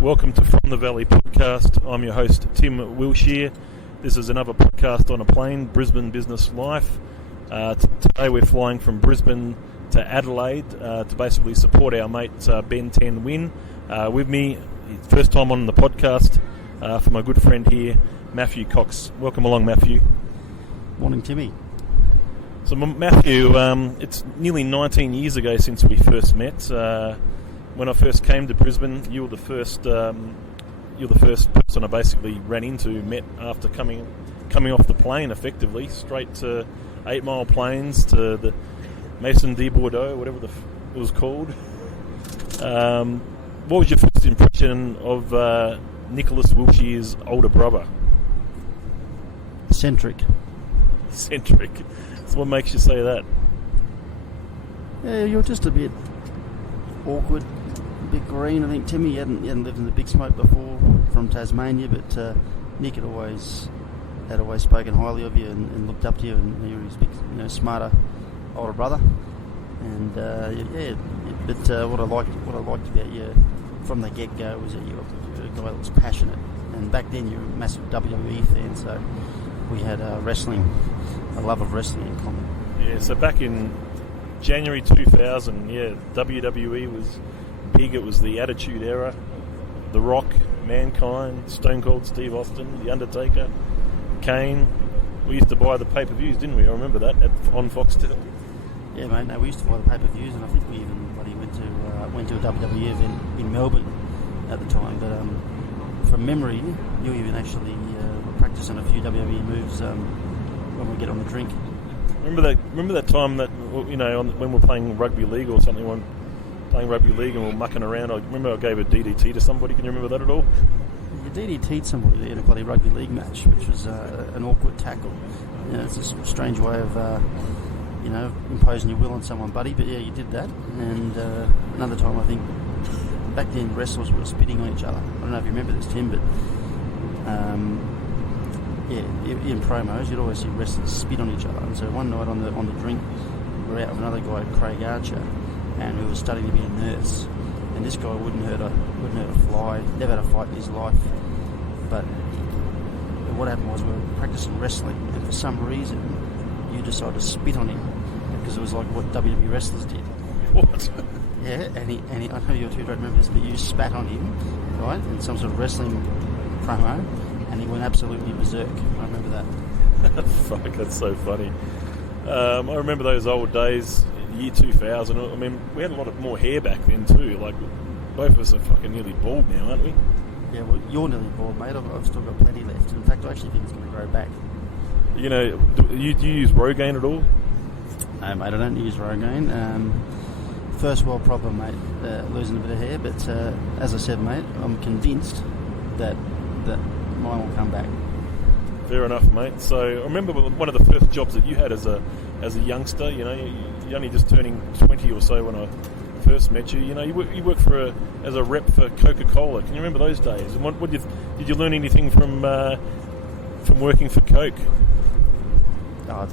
Welcome to From the Valley podcast. I'm your host, Tim Wilshire. This is another podcast on a plane, Brisbane Business Life. Today we're flying from Brisbane to Adelaide to basically support our mate Ben 10 Win. With me, first time on the podcast, for my good friend here, Matthew Cox. Welcome along, Matthew. Morning, Timmy. So Matthew, it's nearly 19 years ago since we first met. When I first came to Brisbane, you were the first person I basically ran into, met after coming off the plane, effectively straight to 8 Mile Plains to the Maison de Bordeaux, whatever it was called. What was your first impression of Nicholas Wilshire's older brother? Eccentric. Eccentric. So what makes you say that? Yeah, you're just a bit awkward, a bit green. I think Timmy hadn't lived in the big smoke before from Tasmania, but Nick had always spoken highly of you and looked up to you, and you were his big, smarter older brother. And but what I liked about you from the get-go was that you were a guy that was passionate. And back then you were a massive WWE fan, so we had a love of wrestling in common. Yeah, so back in January 2000, WWE was big. It was the Attitude Era. The Rock, Mankind, Stone Cold Steve Austin, The Undertaker, Kane. We used to buy the pay-per-views, didn't we? I remember that on Foxtel. Yeah, mate. No, we used to buy the pay-per-views, and I think we even went to a WWE event in Melbourne at the time. But from memory, you even actually were practicing a few WWE moves when we get on the drink. Remember that time that when we're playing rugby league or something, when playing rugby league and we're mucking around. I remember I gave a DDT to somebody. Can you remember that at all? You DDT'd somebody in a bloody rugby league match, which was an awkward tackle. It's a strange way of imposing your will on someone, buddy. But yeah, you did that. And another time, I think back then wrestlers were spitting on each other. I don't know if you remember this, Tim, but in promos, you'd always see wrestlers spit on each other. And so one night on the drink, we were out with another guy, Craig Archer, and we were studying to be a nurse. And this guy wouldn't hurt a fly, never had a fight in his life. But what happened was we were practicing wrestling, and for some reason, you decided to spit on him because it was like what WWE wrestlers did. What? Yeah, and I know you're too don't remember this, but you spat on him, right, in some sort of wrestling promo. And he went absolutely berserk. I remember that. Fuck, that's so funny. I remember those old days, year 2000. I mean, we had a lot more hair back then too. Like, both of us are fucking nearly bald now, aren't we? Yeah, well, you're nearly bald, mate. I've still got plenty left. In fact, I actually think it's going to grow back. Do you use Rogaine at all? No, mate, I don't use Rogaine. First world problem, mate, losing a bit of hair. But as I said, mate, I'm convinced that mine will come back. Fair enough, mate. So I remember one of the first jobs that you had as a youngster. You're only just turning 20 or so when I first met you. You worked as a rep for Coca-Cola. Can you remember those days? And what did you learn anything from working for Coke? Oh,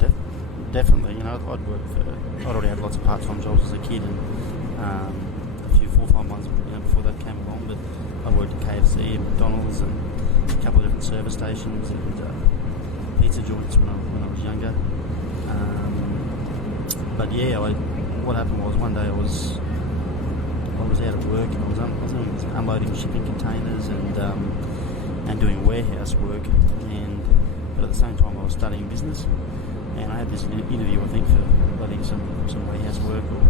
definitely. I'd already had lots of part-time jobs as a kid, and a few full-time ones before that came along. But I worked at KFC and McDonald's and a couple of different service stations and pizza joints when I was younger. But yeah, what happened was one day I was out at work and I was unloading shipping containers and doing warehouse work, but at the same time I was studying business, and I had this interview, I think, for loading some warehouse work or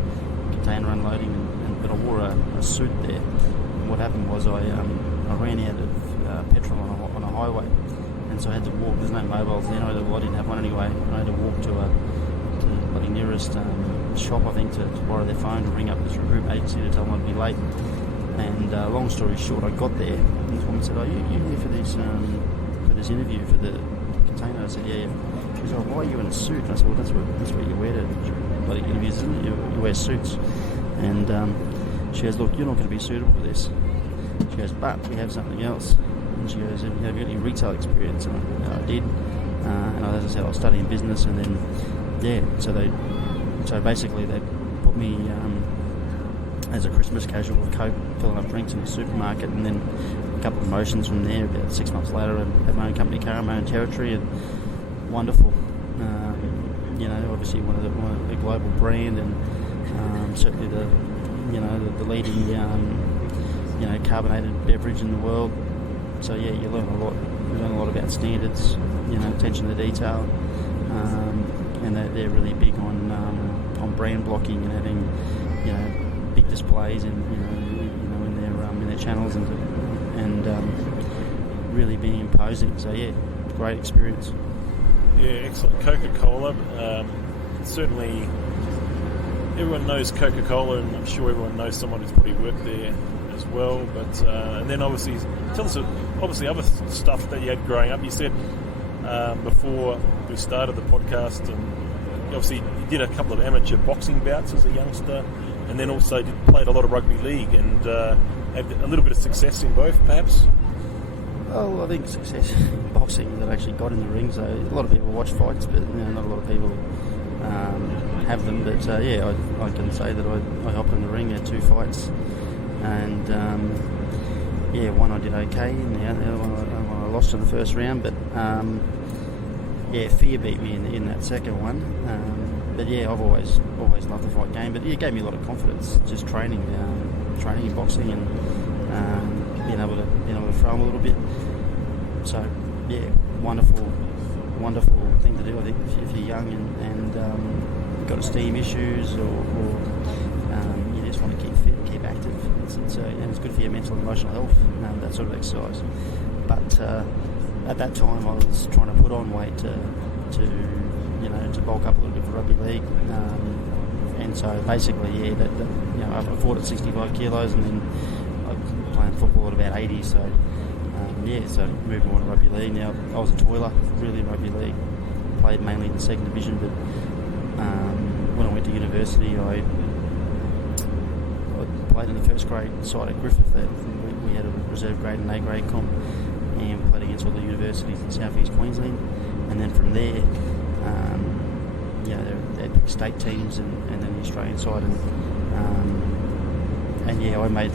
container unloading, but I wore a suit there. And what happened was I ran out of petrol on a highway, and so I had to walk. There's no mobiles then. I didn't have one anyway, and I had to walk to the nearest shop, I think, to borrow their phone to ring up this recruitment agency to tell them I'd be late. And long story short, I got there, and this woman said, "Oh, you here for this interview for the container?" I said, "Yeah." She was like, "Why are you in a suit?" And I said, "Well, that's what you wear to bloody interviews, isn't it? You wear suits." And she goes, "Look, you're not going to be suitable for this." She goes, "But we have something else." And she goes, "Have you got any retail experience?" And I did. And as I said, I was studying business, and then so basically they put me as a Christmas casual with Coke, filling up drinks in the supermarket, and then a couple of promotions from there. About 6 months later, I had my own company car, my own territory, and wonderful. Obviously one of the global brand, and certainly the leading carbonated beverage in the world. So yeah, you learn a lot. You learn a lot about standards, attention to detail, and they're really big on brand blocking and having big displays in their channels and really being imposing. So yeah, great experience. Yeah, excellent. Coca-Cola, certainly everyone knows Coca-Cola, and I'm sure everyone knows someone who's probably worked there as well. But and then obviously, tell us other stuff that you had growing up. You said before we started the podcast, and obviously you did a couple of amateur boxing bouts as a youngster, and then also played a lot of rugby league, and had a little bit of success in both, perhaps. Oh, I think success in boxing that actually got in the ring. So a lot of people watch fights, but not a lot of people have them. But I can say that I hopped in the ring at 2 fights, and one I did okay, and the other one I lost in the first round. But fear beat me in that second one. But I've always loved the fight game. But it gave me a lot of confidence just training in boxing and being able to throw them a little bit. So wonderful thing to do. I think if you're young and you've got esteem issues or you just want to keep fit, keep active, and it's good for your mental and emotional health, that sort of exercise. But at that time I was trying to put on weight to bulk up a little bit for rugby league, and so basically I fought at 65 kilos, and then I was playing football at about 80, so so moved on to rugby league. Now I was a toiler really in rugby league, played mainly in the second division, but when I went to university I played in the first grade side at Griffith. We had a reserve grade and A grade comp, and played against all the universities in South East Queensland, and then from there they picked state teams and then the Australian side, and I made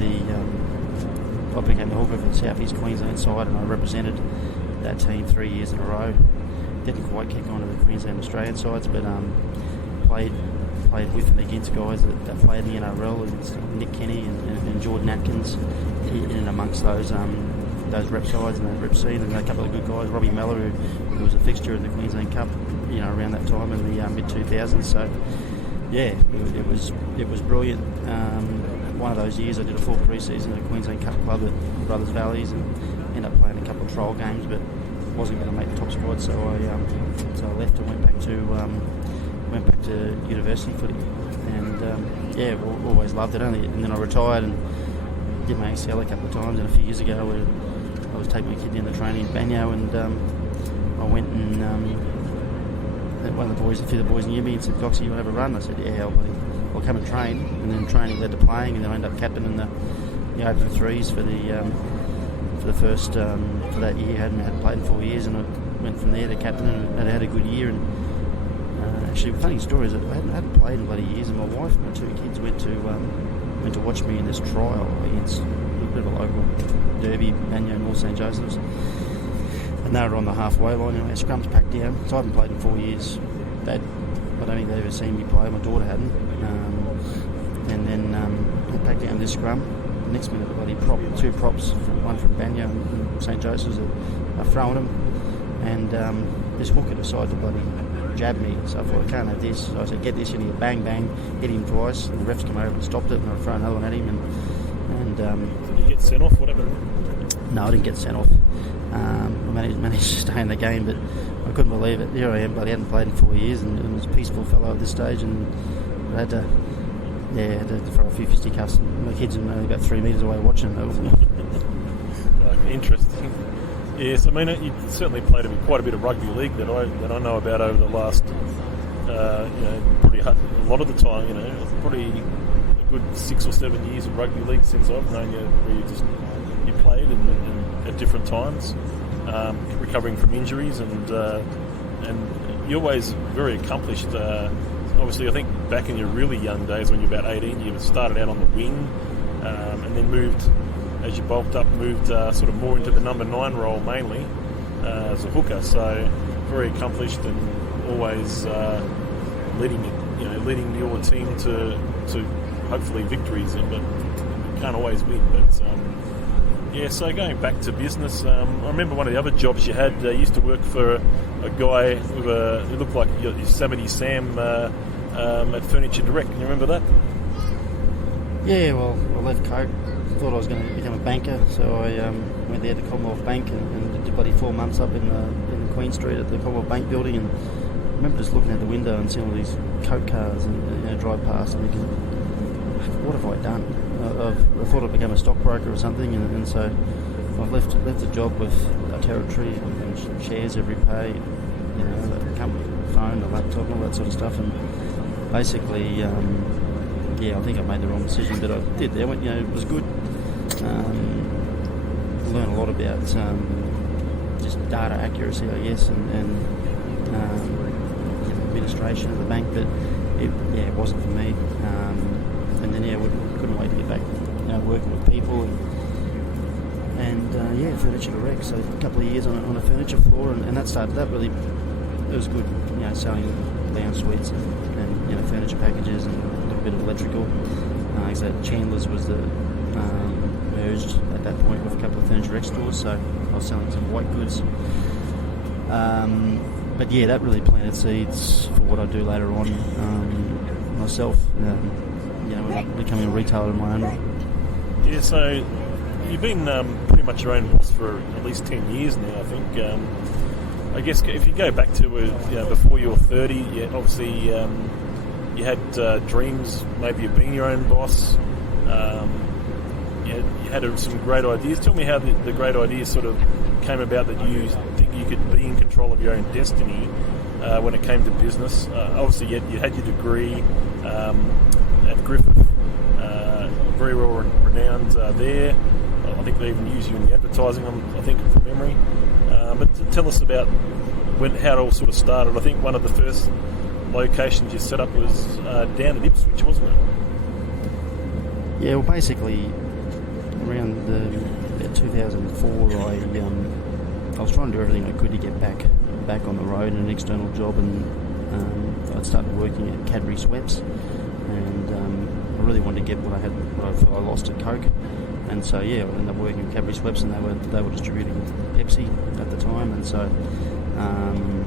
I became the hooker for the South East Queensland side, and I represented that team 3 years in a row. Didn't quite kick on to the Queensland Australian sides, but played with and against guys that played in the NRL, against Nick Kenny and Jordan Atkins, in and amongst those rep sides and that rep scene, and a couple of good guys. Robbie Mellor, who was a fixture in the Queensland Cup, around that time in the mid 2000s. So it was brilliant. One of those years I did a full pre-season at a Queensland Cup club at Brothers Valleys, and ended up playing a couple of trial games, but wasn't going to make the top squad, so I left and went back to university footy, and always loved it. And then I retired and did my ACL a couple of times, and a few years ago I was taking my kid in the training in Banyo, and I went and one of the boys, a few of the boys knew me and said, "Coxie, you want to have a run?" I said, "Yeah, I'll come and train." And then training led to playing, and then I ended up captaining the open threes for the first for that year. Hadn't played in 4 years, and I went from there to captain, and I had a good year. And actually, the funny story is that I hadn't played in bloody years, and my wife and my 2 kids went to watch me in this trial against a bit of a local derby, Banyo North St Joseph's. And they were on the halfway line, our scrum's packed down, so I haven't played in 4 years. I don't think they'd ever seen me play, my daughter hadn't. And then I packed down this scrum. The next minute, the bloody 2 props, one from Banyo and St Joseph's, are throwing them. And this hooker decided to bloody jab me. So I thought, I can't have this. So I said, "Get this in here," bang, bang, hit him twice. And the refs come over and stopped it, and I throw another one at him. Did you get sent off, whatever? No, I didn't get sent off. I managed to stay in the game, but I couldn't believe it. Here I am, but I hadn't played in 4 years, and was a peaceful fellow at this stage, and I had to throw a few fisticuffs. My kids were only about 3 metres away watching them. Interesting. Yes, I mean, you certainly played quite a bit of rugby league that I know about over the last, pretty a lot of the time. Probably a good 6 or 7 years of rugby league since I've known you, where you played and at different times, recovering from injuries, and you're always very accomplished. obviously, I think back in your really young days, when you're about 18, you started out on the wing, and then moved, as you bulked up, sort of more into the number 9 role mainly as a hooker. So very accomplished and always leading your team to hopefully victories. But you can't always win. But so going back to business, I remember one of the other jobs you had. You used to work for a guy who looked like Yosemite Sam at Furniture Direct. Can you remember that? Yeah, well, I left Coke. Thought I was going to become a banker, so I went there to Commonwealth Bank and did bloody 4 months up in Queen Street at the Commonwealth Bank building. And I remember just looking out the window and seeing all these Coke cars and drive past and thinking, what have I done? I thought I'd become a stockbroker or something, and so I've left a job with a territory and shares every pay, the company phone, the laptop, all that sort of stuff, and basically, I think I made the wrong decision, but I did. It was good. Learned a lot about just data accuracy, I guess, and administration of the bank, but it wasn't for me. And then couldn't wait to get back, working with people and Furniture Direct. So a couple of years on a furniture floor, and that really, it was good. Selling lounge suites and furniture packages and a little bit of electrical. Chandler's was merged at that point with a couple of Furniture Direct stores, so I was selling some white goods. But that really planted seeds for what I do later on myself. Becoming a retailer of my own right. Yeah, so you've been pretty much your own boss for at least 10 years now, I think. I guess if you go back to before you were 30, obviously you had dreams maybe of being your own boss. You had some great ideas. Tell me how the great ideas sort of came about that you think you could be in control of your own destiny when it came to business. Obviously, you had your degree at Griffith, very well renowned there. I think they even use you in the advertising, I think, from memory. But tell us about how it all sort of started. I think one of the first locations you set up was down at Ipswich, wasn't it? Yeah, well, basically, around 2004, I was trying to do everything I could to get back on the road in an external job, and I'd started working at Cadbury Schweppes, and I really wanted to get what I felt I lost at Coke. And so I ended up working at Cadbury Schweppes, and they were distributing Pepsi at the time, and so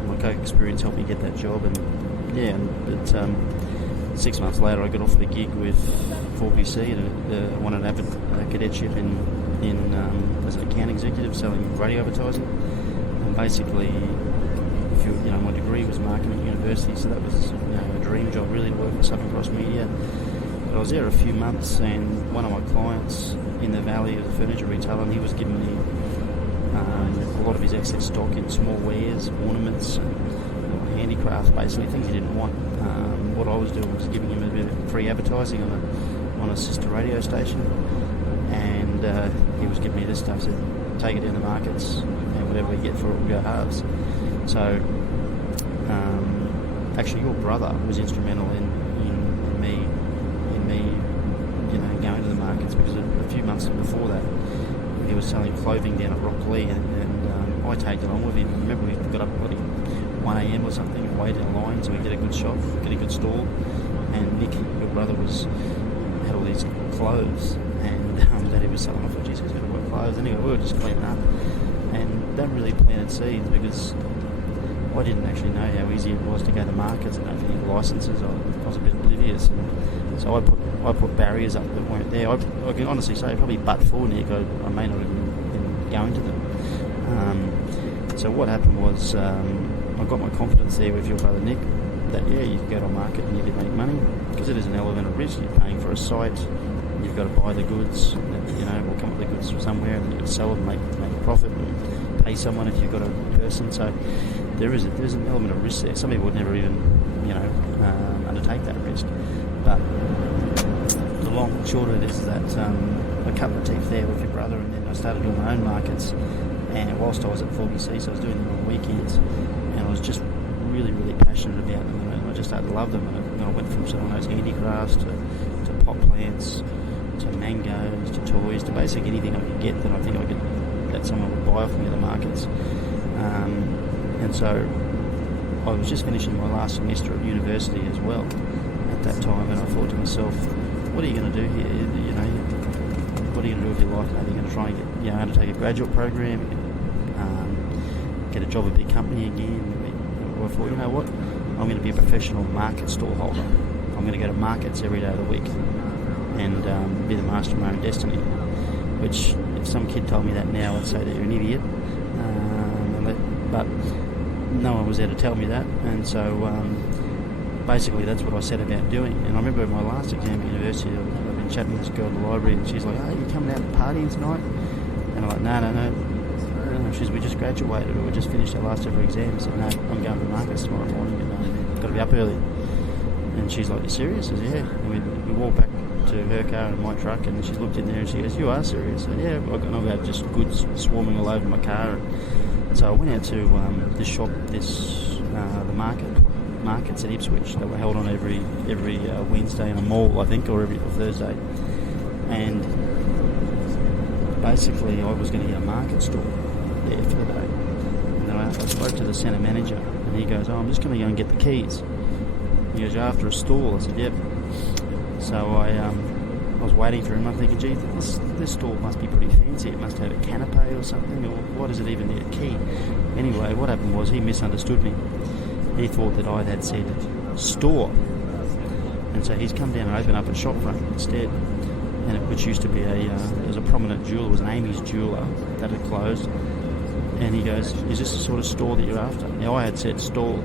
my Coke experience helped me get that job. But 6 months later, I got offered a gig with 4BC, and I wanted to have a cadetship as an account executive selling radio advertising. And basically, my degree was marketing at university, so that was a dream job really, to work for Southern Cross Media. But I was there a few months, and one of my clients in the Valley was a furniture retailer, and he was giving me a lot of his excess stock in small wares, ornaments, and handicraft, basically things he didn't want. What I was doing was giving him a bit of free advertising on a sister radio station, and he was giving me this stuff, said take it down the markets, and whatever we get for it will go halves. So actually your brother was instrumental in me going to the markets, because a few months before that he was selling clothing down at Rockley, and I tagged along with him. I remember we got up at 1 a.m. or something and waited in line so we get a good shop, get a good stall, and Nick, your brother, had all these clothes and that he was selling. I thought, geez, he's got to wear clothes. Anyway, we were just cleaning up, and that really planted seeds, because I didn't actually know how easy it was to go to markets and open any licenses. I was a bit oblivious, and so I put barriers up that weren't there. I can honestly say, probably but for Nick, I may not have been going to them. So what happened was, I got my confidence there with your brother Nick, that you could go to a market and you could make money, because it is an element of risk. You're paying for a site, you've got to buy the goods, we'll come up with the goods from somewhere, and then you've got to sell them, make a profit, and pay someone if you've got a person. So there's an element of risk there. Some people would never even undertake that risk. But the long and short of it is that I cut my teeth there with your brother, and then I started doing my own markets. And whilst I was at 4BC, so I was doing them on weekends, and I was just really, really passionate about them, and I just started to love them. And I went from selling those handicrafts to pot plants, to mangoes, to toys, to basically anything I could get that I think that someone would buy off me at the markets. And so I was just finishing my last semester at university as well at that time, and I thought to myself, what are you going to do here? What are you going to do with your life? Are you going to try and get, undertake a graduate program, get a job at a big company again? I thought, you know what? I'm going to be a professional market stall holder. I'm going to go to markets every day of the week and be the master of my own destiny. Which, if some kid told me that now, I'd say that you're an idiot. But no one was there to tell me that, and so basically that's what I set about doing. And I remember in my last exam at university, I've been chatting with this girl in the library, and she's like, "Hey, you coming out and partying tonight?" And I'm like, no. She's, we just graduated, or we just finished our last ever exam. So no, I'm going to markets tomorrow morning, and got to be up early. And she's like, "You serious?" I said, "Yeah." And we walked back to her car in my truck, and she looked in there and she goes, "You are serious?" I said, "Yeah." I've got just goods swarming all over my car. So I went out to this shop, the markets at Ipswich that were held on every Wednesday in a mall, I think, or Thursday. And basically I was going to get a market stall there for the day. And then I spoke to the centre manager, and he goes, "Oh, I'm just going to go and get the keys." He goes, "You're after a stall?" I said, "Yep." So I was waiting for him. I'm thinking, gee, this stall must be pretty fancy. It must have a canapé or something, or why does it even need a key? Anyway, what happened was he misunderstood me. He thought that I had said store, and so he's come down and opened up a shop front instead, which used to be there was a prominent jeweller, it was an Amy's jeweller that had closed, and he goes, "Is this the sort of store that you're after?" Now I had said store,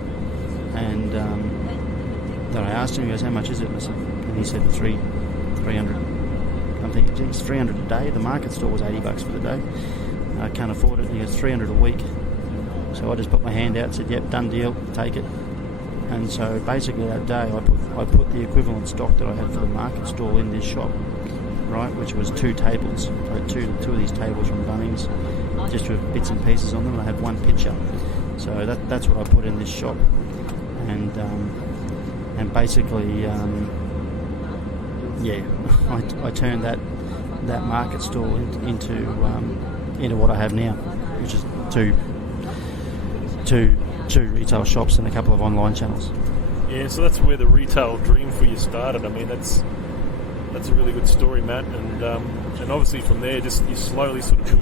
and then I asked him, he goes, "How much is it?" And he said 300. I'm thinking, geez, 300 a day. The market store was $80 for the day. I can't afford it. And he goes, 300 a week. So I just put my hand out and said, "Yep, done deal, take it." And so basically that day I put the equivalent stock that I had for the market stall in this shop, right, which was 2 tables. I had two of these tables from Bunnings, just with bits and pieces on them, and I had 1 picture. So that's what I put in this shop. And basically, I turned that market stall into what I have now, which is two retail shops and a couple of online channels. Yeah, so that's where the retail dream for you started. I mean, that's a really good story, Matt. And obviously from there, just you slowly sort of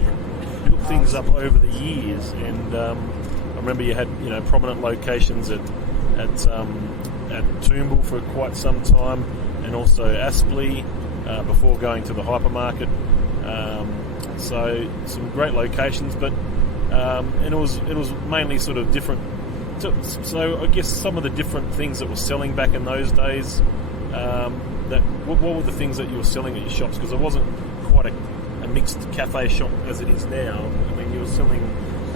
built things up over the years. And I remember you had prominent locations at Toombul for quite some time, and also Aspley before going to the hypermarket. So some great locations, but and it was mainly sort of different. So I guess some of the different things that were selling back in those days. What were the things that you were selling at your shops? Because it wasn't quite a mixed cafe shop as it is now. I mean, you were selling,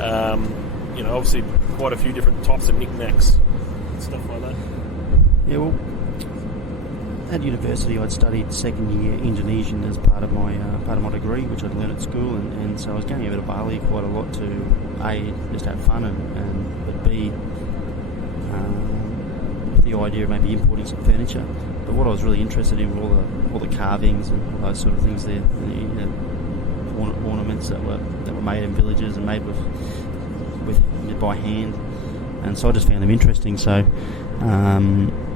obviously quite a few different types of knickknacks and stuff like that. Yeah, well, at university I'd studied second year Indonesian as part of my degree, which I'd learned at school, and so I was going over to Bali quite a lot to A, just have fun, but B, with the idea of maybe importing some furniture. But what I was really interested in were all the carvings and all those sort of things there, ornaments that were made in villages and made by hand, and so I just found them interesting. So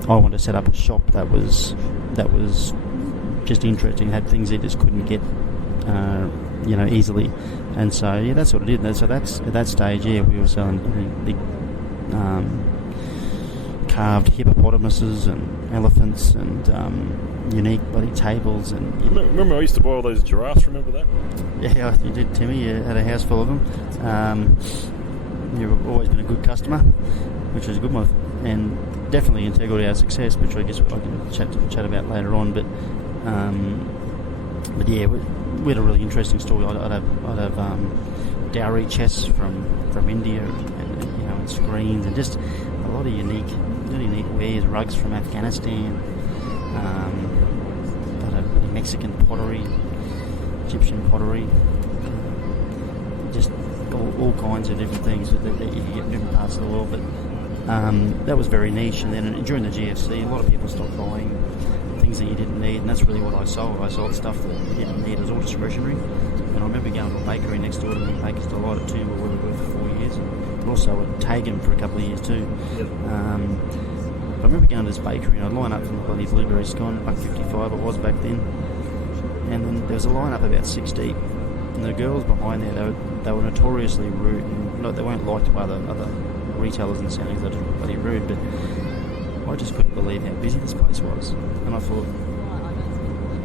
I wanted to set up a shop that was just interesting, had things they just couldn't get easily, and so that's what I did. So that's at that stage, we were selling big carved hippopotamuses and elephants and unique bloody tables. And remember I used to buy all those giraffes. Remember that? Yeah, you did, Timmy. You had a house full of them. You've always been a good customer, which was a good one, and definitely integral to our success, which I guess I can chat about later on. But yeah, we had a really interesting story. I'd have dowry chests from India, and screens, and just a lot of unique wares, rugs from Afghanistan, Mexican pottery, Egyptian pottery, just all kinds of different things that you get in different parts of the world. But that was very niche. And then during the GFC, a lot of people stopped buying things that you didn't need, and that's really what I sold. I sold stuff that you didn't need. It was all discretionary. And I remember going to a bakery next door to me, Baker's Delight at Toowoomba, where we worked for 4 years, and also at Tagan for a couple of years too. Yep. I remember going to this bakery and I'd line up for the bloody blueberry scone, $1.55 it was back then, and then there was a line up about 6 deep, and the girls behind there, they were notoriously rude, and they weren't liked by other retailers and soundings that were bloody rude, but I just couldn't believe how busy this place was. And I thought,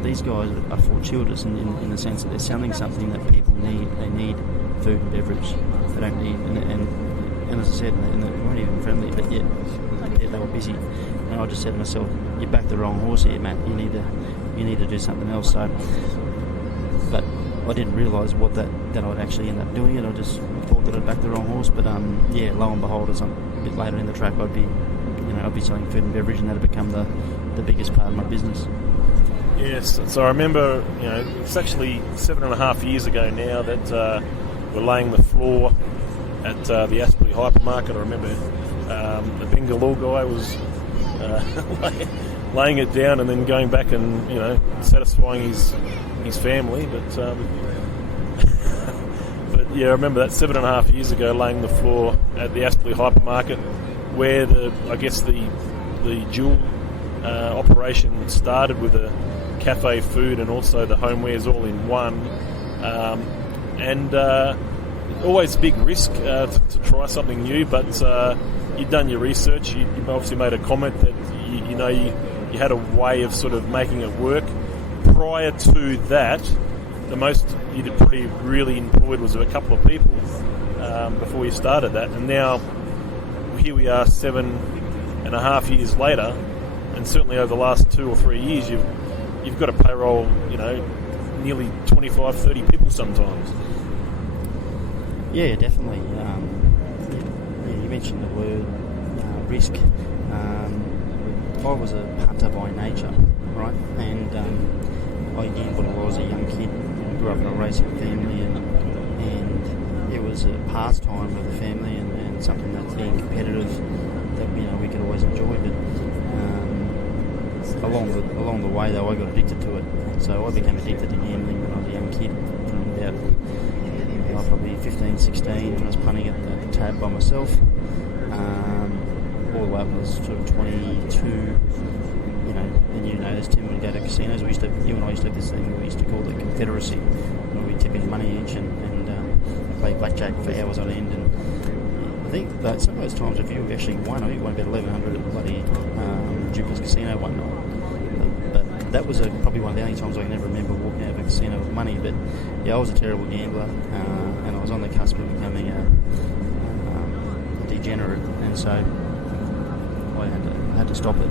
these guys are fortuitous in the sense that they're selling something that people need. They need food and beverage. They don't need, and as I said, and they weren't even friendly, but yet they were busy. And I just said to myself, you backed the wrong horse here, Matt. You need to do something else. So, but I didn't realise that I'd actually end up doing it. I just thought that I'd backed the wrong horse. But yeah, lo and behold, as a bit later in the track, I'd be selling food and beverage, and that'd become the biggest part of my business. Yes, so I remember, it's actually 7.5 years ago now that we're laying the floor at the Aspley hypermarket. I remember the Bengaluru guy was laying it down and then going back and satisfying his family. But yeah, I remember that 7.5 years ago, laying the floor at the Aspley hypermarket, where the dual operation started with a cafe food and also the homewares all in one, and always a big risk to try something new, but you'd done your research. You obviously made a comment that you had a way of sort of making it work. Prior to that, the most you'd probably really employed was a couple of people before you started that, and now here we are 7.5 years later, and certainly over the last 2 or 3 years you've got to payroll, nearly 25, 30 people sometimes. Yeah, definitely. You mentioned the word risk. I was a punter by nature, right? And I gambled when I was a young kid. I grew up in a racing family, and it was a pastime with the family, and something that's being competitive that we could always enjoy. But along the way, though, I got addicted to it. So I became addicted to gambling when I was a young kid. From about probably 15, 16, when I was punting at the tab by myself. All the way up when I was sort of 22. And this Tim, when we go to casinos, you and I used to have this thing we used to call the Confederacy, where we tip in money each and play blackjack for hours on end. And I think that some of those times, if you actually won, I think you won about 1,100 at bloody Jupiter's Casino one night. But that was probably one of the only times I can ever remember walking out of a casino with money. But yeah, I was a terrible gambler, and I was on the cusp of becoming a degenerate, and so I had to stop it.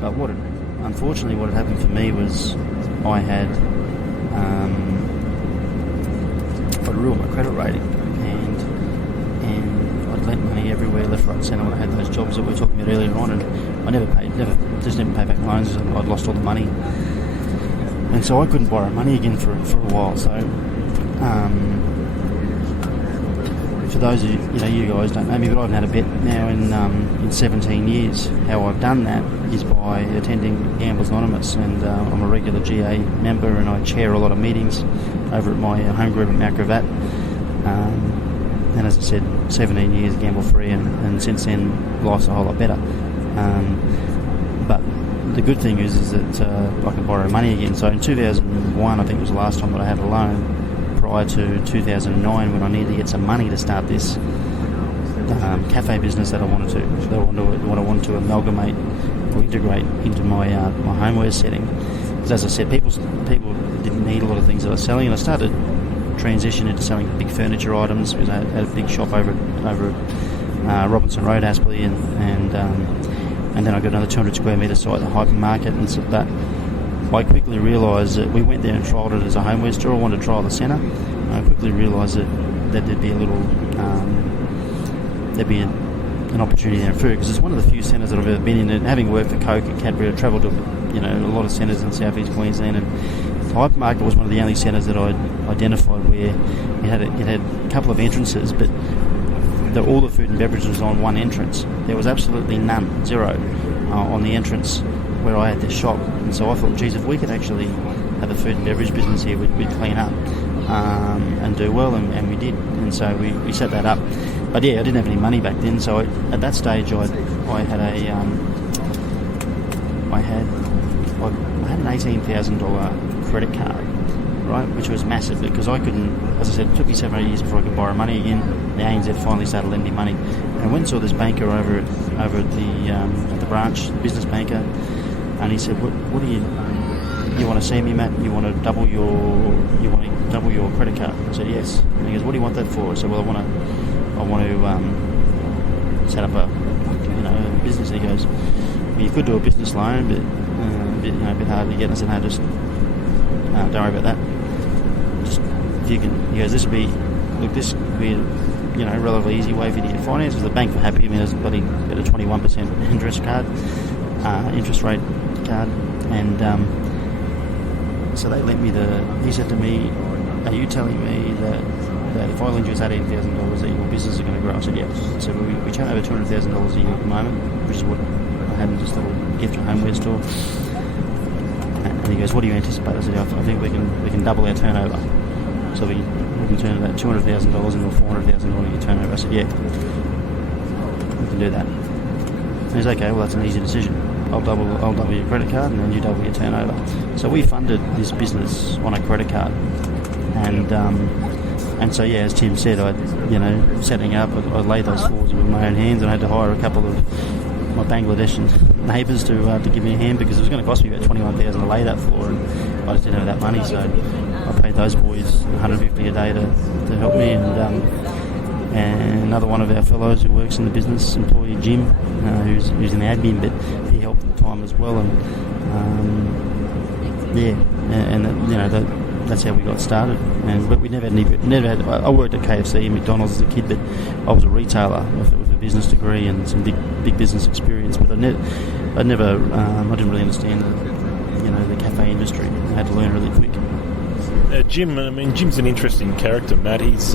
But unfortunately, what had happened for me was I had got a real my credit rating, and I'd lent money everywhere, left, right, and centre when I had those jobs that we were talking about earlier on, and I never paid back loans. I'd lost all the money, and so I couldn't borrow money again for a while. So, for those of you guys don't know me, but I haven't had a bet now in 17 years. How I've done that is by attending Gamblers Anonymous, and I'm a regular GA member, and I chair a lot of meetings over at my home group at Mount Gravatt. And as I said, 17 years gamble free, and since then life's a whole lot better. But the good thing is that I can borrow money again. So in 2001, I think it was the last time that I had a loan, prior to 2009, when I needed to get some money to start this cafe business that I wanted to amalgamate or integrate into my homeware setting. Because as I said, people didn't need a lot of things that I was selling, and I started transitioning into selling big furniture items, because I had a big shop over at Robinson Road, Aspley, and then I got another 200 square metre site, the hypermarket, and so that. I quickly realised that we went there and trialled it as a homeware store. I wanted to trial the centre. I quickly realised that there'd be an opportunity there in food, because it's one of the few centres that I've ever been in. And having worked for Coke and Cadbury, I've travelled to a lot of centres in South East Queensland, and the hypermarket was one of the only centres that I'd identified where it had a couple of entrances, but all the food and beverages was on one entrance. There was absolutely none, zero, on the entrance where I had this shop. And so I thought, geez, if we could actually have a food and beverage business here, we'd clean up and do well, and we did. And so we set that up. But yeah, I didn't have any money back then, so at that stage I had an $18,000 credit card, right, which was massive because I couldn't, as I said, it took me 7 or 8 years before I could borrow money again. The ANZ finally started lending money, and I went and saw this banker over at the branch, the business banker, and he said, "What do you want to see me, Matt? You want to double your credit card?" I said, "Yes." And he goes, "What do you want that for?" I said, "Well, I want to set up a business." And he goes, "Well, you could do a business loan, but a bit hard to get." And I said, "No, just don't worry about that. Just if you can." He goes, "This would be a relatively easy way for you to get finance." Because the bank were happy. I mean, there's got a 21% interest rate card, and so they lent me he said to me, "Are you telling me that if I lend you $18,000 that your business is going to grow?" I said, "Yeah." So we turn over $200,000 a year at the moment, which is what I had in just a little gift and homeware store. And he goes, "What do you anticipate?" I said, "I think we can double our turnover. So we can turn that $200,000 into a $400,000 a year turnover." I said, "Yeah, we can do that." And he's okay. Well, that's an easy decision. I'll double your credit card, and then you double your turnover. So we funded this business on a credit card, and so yeah, as Tim said, setting up, I laid those floors with my own hands, and I had to hire a couple of my Bangladeshi neighbours to give me a hand because it was going to cost me about $21,000 to lay that floor, and I just didn't have that money, so I paid those boys $150 a day to help me, and another one of our fellows who works in the business, employee Jim, who's in admin, but he helped at the time as well, and that's how we got started. But we never had. I worked at KFC and McDonald's as a kid, but I was a retailer with a business degree and some big business experience. But I didn't really understand the cafe industry. I had to learn really quick. Jim's an interesting character, Matt. He's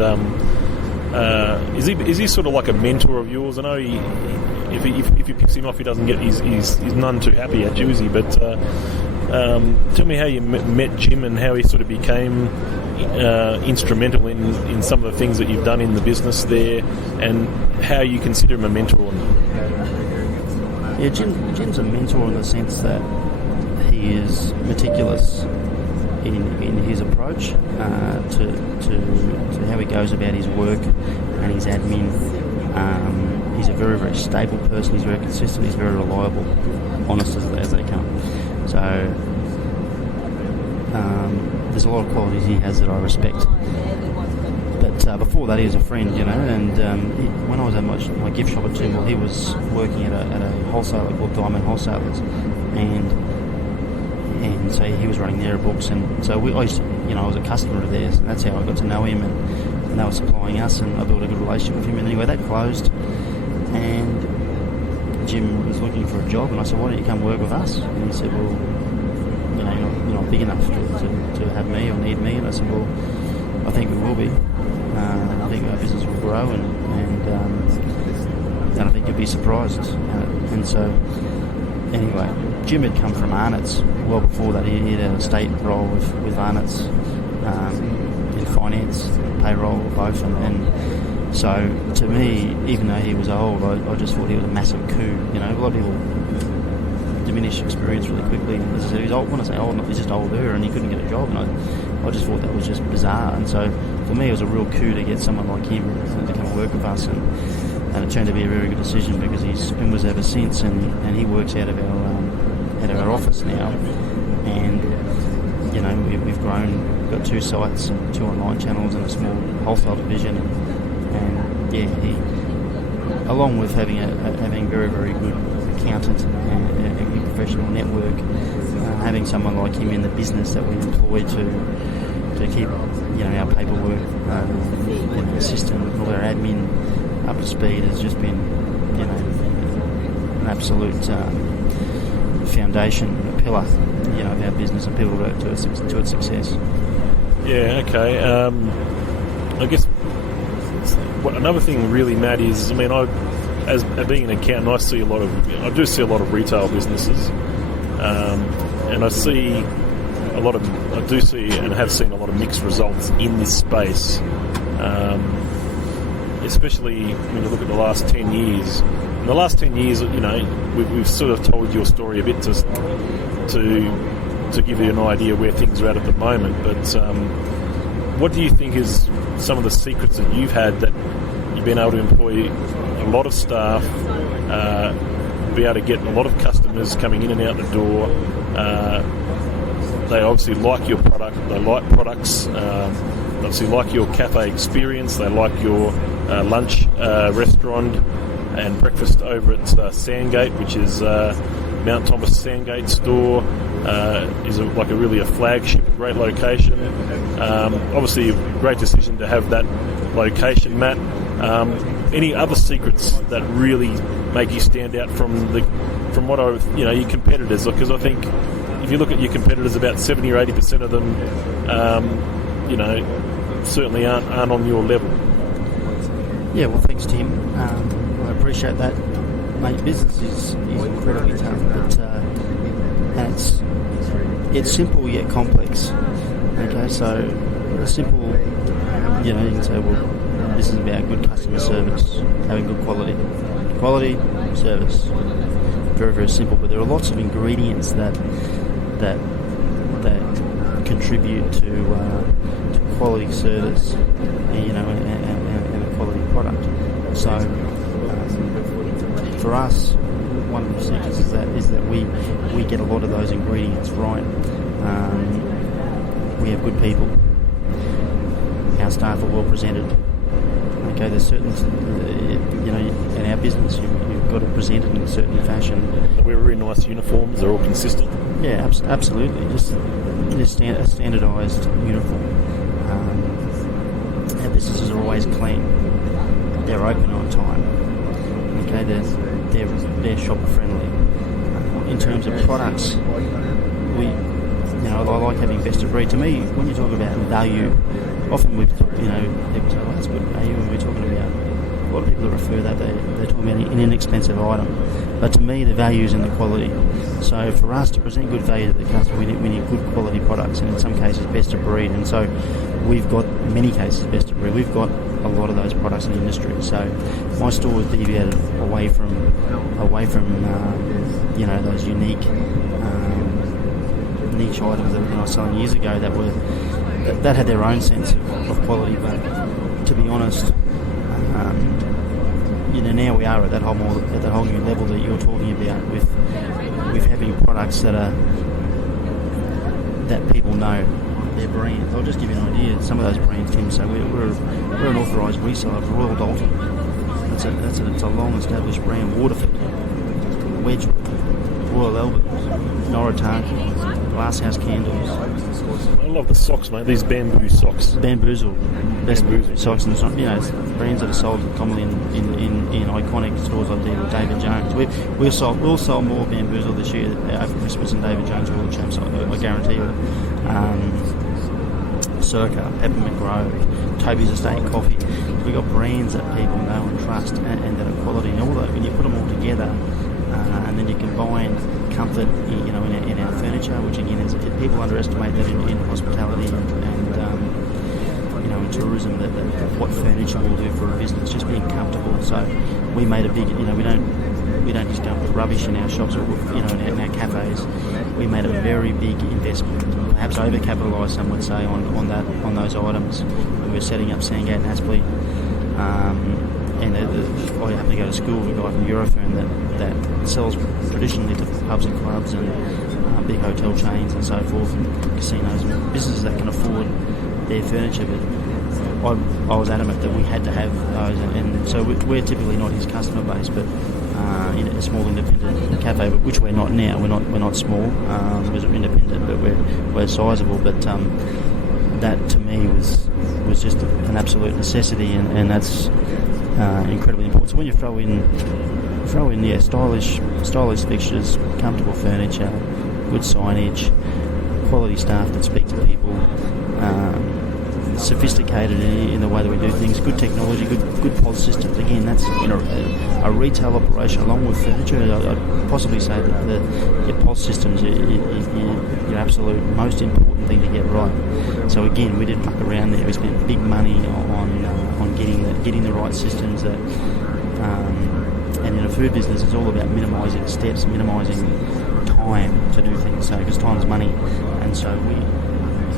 is he sort of like a mentor of yours? I know if you piss him off, he's none too happy at you, is he? But tell me how you met Jim and how he sort of became instrumental in some of the things that you've done in the business there, and how you consider him a mentor. Yeah, Jim's a mentor in the sense that he is meticulous in his approach to how he goes about his work and his admin. He's a very, very stable person. He's very consistent. He's very reliable, honest as they come. So there's a lot of qualities he has that I respect. But before that, he was a friend, and when I was at my gift shop at Toombul, he was working at a wholesaler called Diamond Wholesalers, and so he was running their books, and so I was a customer of theirs, and that's how I got to know him, and they were supplying us, and I built a good relationship with him. And anyway, that closed, and Jim was looking for a job, and I said, "Why don't you come work with us?" And he said, "Well, you're not big enough to have me or need me." And I said, "Well, I think we will be. I think our business will grow, and I think you'll be surprised." And so, anyway, Jim had come from Arnott's. Well before that, he had a state role with Arnott's in finance, payroll, both, and so to me, even though he was old, I just thought he was a massive coup. A lot of people diminish experience really quickly. And as I said, he's old. When I say old, he's just older, and he couldn't get a job, and I just thought that was just bizarre. And so for me, it was a real coup to get someone like him to come and work with us, and it turned to be a very good decision because he's been with us ever since, and he works out of our office now, and we've grown. We've got 2 sites and 2 online channels and a small wholesale division, and he, along with having very, very good accountant and a good professional network, having someone like him in the business that we employ to keep our paperwork system, all our admin up to speed has just been an absolute foundation, a pillar of our business and people to its success. Yeah, okay. I guess another thing really, Matt, is as being an accountant, I do see a lot of retail businesses, and I do see and have seen a lot of mixed results in this space, especially when you look at the last 10 years. In the last 10 years, we've sort of told your story a bit to give you an idea where things are at the moment. But what do you think is some of the secrets that you've had that you've been able to employ a lot of staff, be able to get a lot of customers coming in and out the door? They obviously like your product, they like products, they obviously like your cafe experience, they like your lunch restaurant and breakfast over at Sandgate, which is Mount Thomas Sandgate store, is really a flagship, great location. Obviously a great decision to have that location, Matt. Any other secrets that really make you stand out from your competitors? Because I think if you look at your competitors, about 70 or 80% of them, certainly aren't on your level. Yeah, well, thanks, Tim. I appreciate that. Mate, business is incredibly tough, but and it's simple yet complex. Okay, so simple, you can say, well, this is about good customer service, having good quality service. Very, very simple, but there are lots of ingredients that contribute to quality service, and a quality product. So for us, one of the secrets is that we get a lot of those ingredients right. We have good people. Our staff are well presented. Okay, there's certain, in our business, you've got to present it in a certain fashion. Wear really nice uniforms. They're all consistent. Yeah, absolutely. Just a standardised uniform. Our businesses are always clean. They're open on time. Okay, they're shopper friendly. In terms of products, I like having best of breed. To me, when you talk about value, often people say, "Oh, that's good value," and we're talking about, a lot of people that refer that they're talking about an inexpensive item. But to me, the value is in the quality. So for us to present good value to the customer, we need good quality products, and in some cases, best of breed. And so we've got, in many cases, best of breed. We've got a lot of those products in the industry. So my store was deviated away from those unique niche items that I was selling years ago that had their own sense of quality. But to be honest, now we are at that whole new level that you're talking about with having products that people know their brands. I'll just give you an idea. Some of those brands, Tim. So we're an authorised reseller of Royal Dalton. It's a long-established brand. Waterford, Wedgwood, Royal Albert, Noritaki, Glasshouse Candles. I love the socks, mate. These bamboo socks. Bamboozle, best socks, and brands that are sold commonly in iconic stores like David Jones. We'll sell more Bamboozle this year over Christmas than David Jones World Champs. I guarantee you. Circa, Peppermint Grove, Toby's Estate Coffee. We've got brands that people know and trust and that are quality. And all that, when you put them all together, and then you combine comfort, in our furniture, which again is, people underestimate that in hospitality and in tourism, that what furniture will do for a business, just being comfortable. So we made a big, we don't just go and put rubbish in our shops, or in our cafes. We made a very big investment, perhaps overcapitalised, some would say, on those items. We were setting up Sandgate and Aspley, and I happened to go to school with a guy from Eurofern that sells traditionally to pubs and clubs and big hotel chains and so forth, and casinos and businesses that can afford their furniture. But I was adamant that we had to have those, and so we're typically not his customer base, but in a small independent cafe, but which we're not now. We're not small. We're independent, but we're sizable. But that to me was just an absolute necessity, and that's incredibly important. So when you throw in stylish fixtures, comfortable furniture, good signage, quality staff that speak to people, sophisticated in the way that we do things. Good technology, good POS systems. Again, that's a retail operation along with furniture. I'd possibly say that your POS systems are your absolute most important thing to get right. So again, we didn't muck around there. We spent big money on getting the right systems. And in a food business, it's all about minimising steps, minimising time to do things. So because time's money, and so we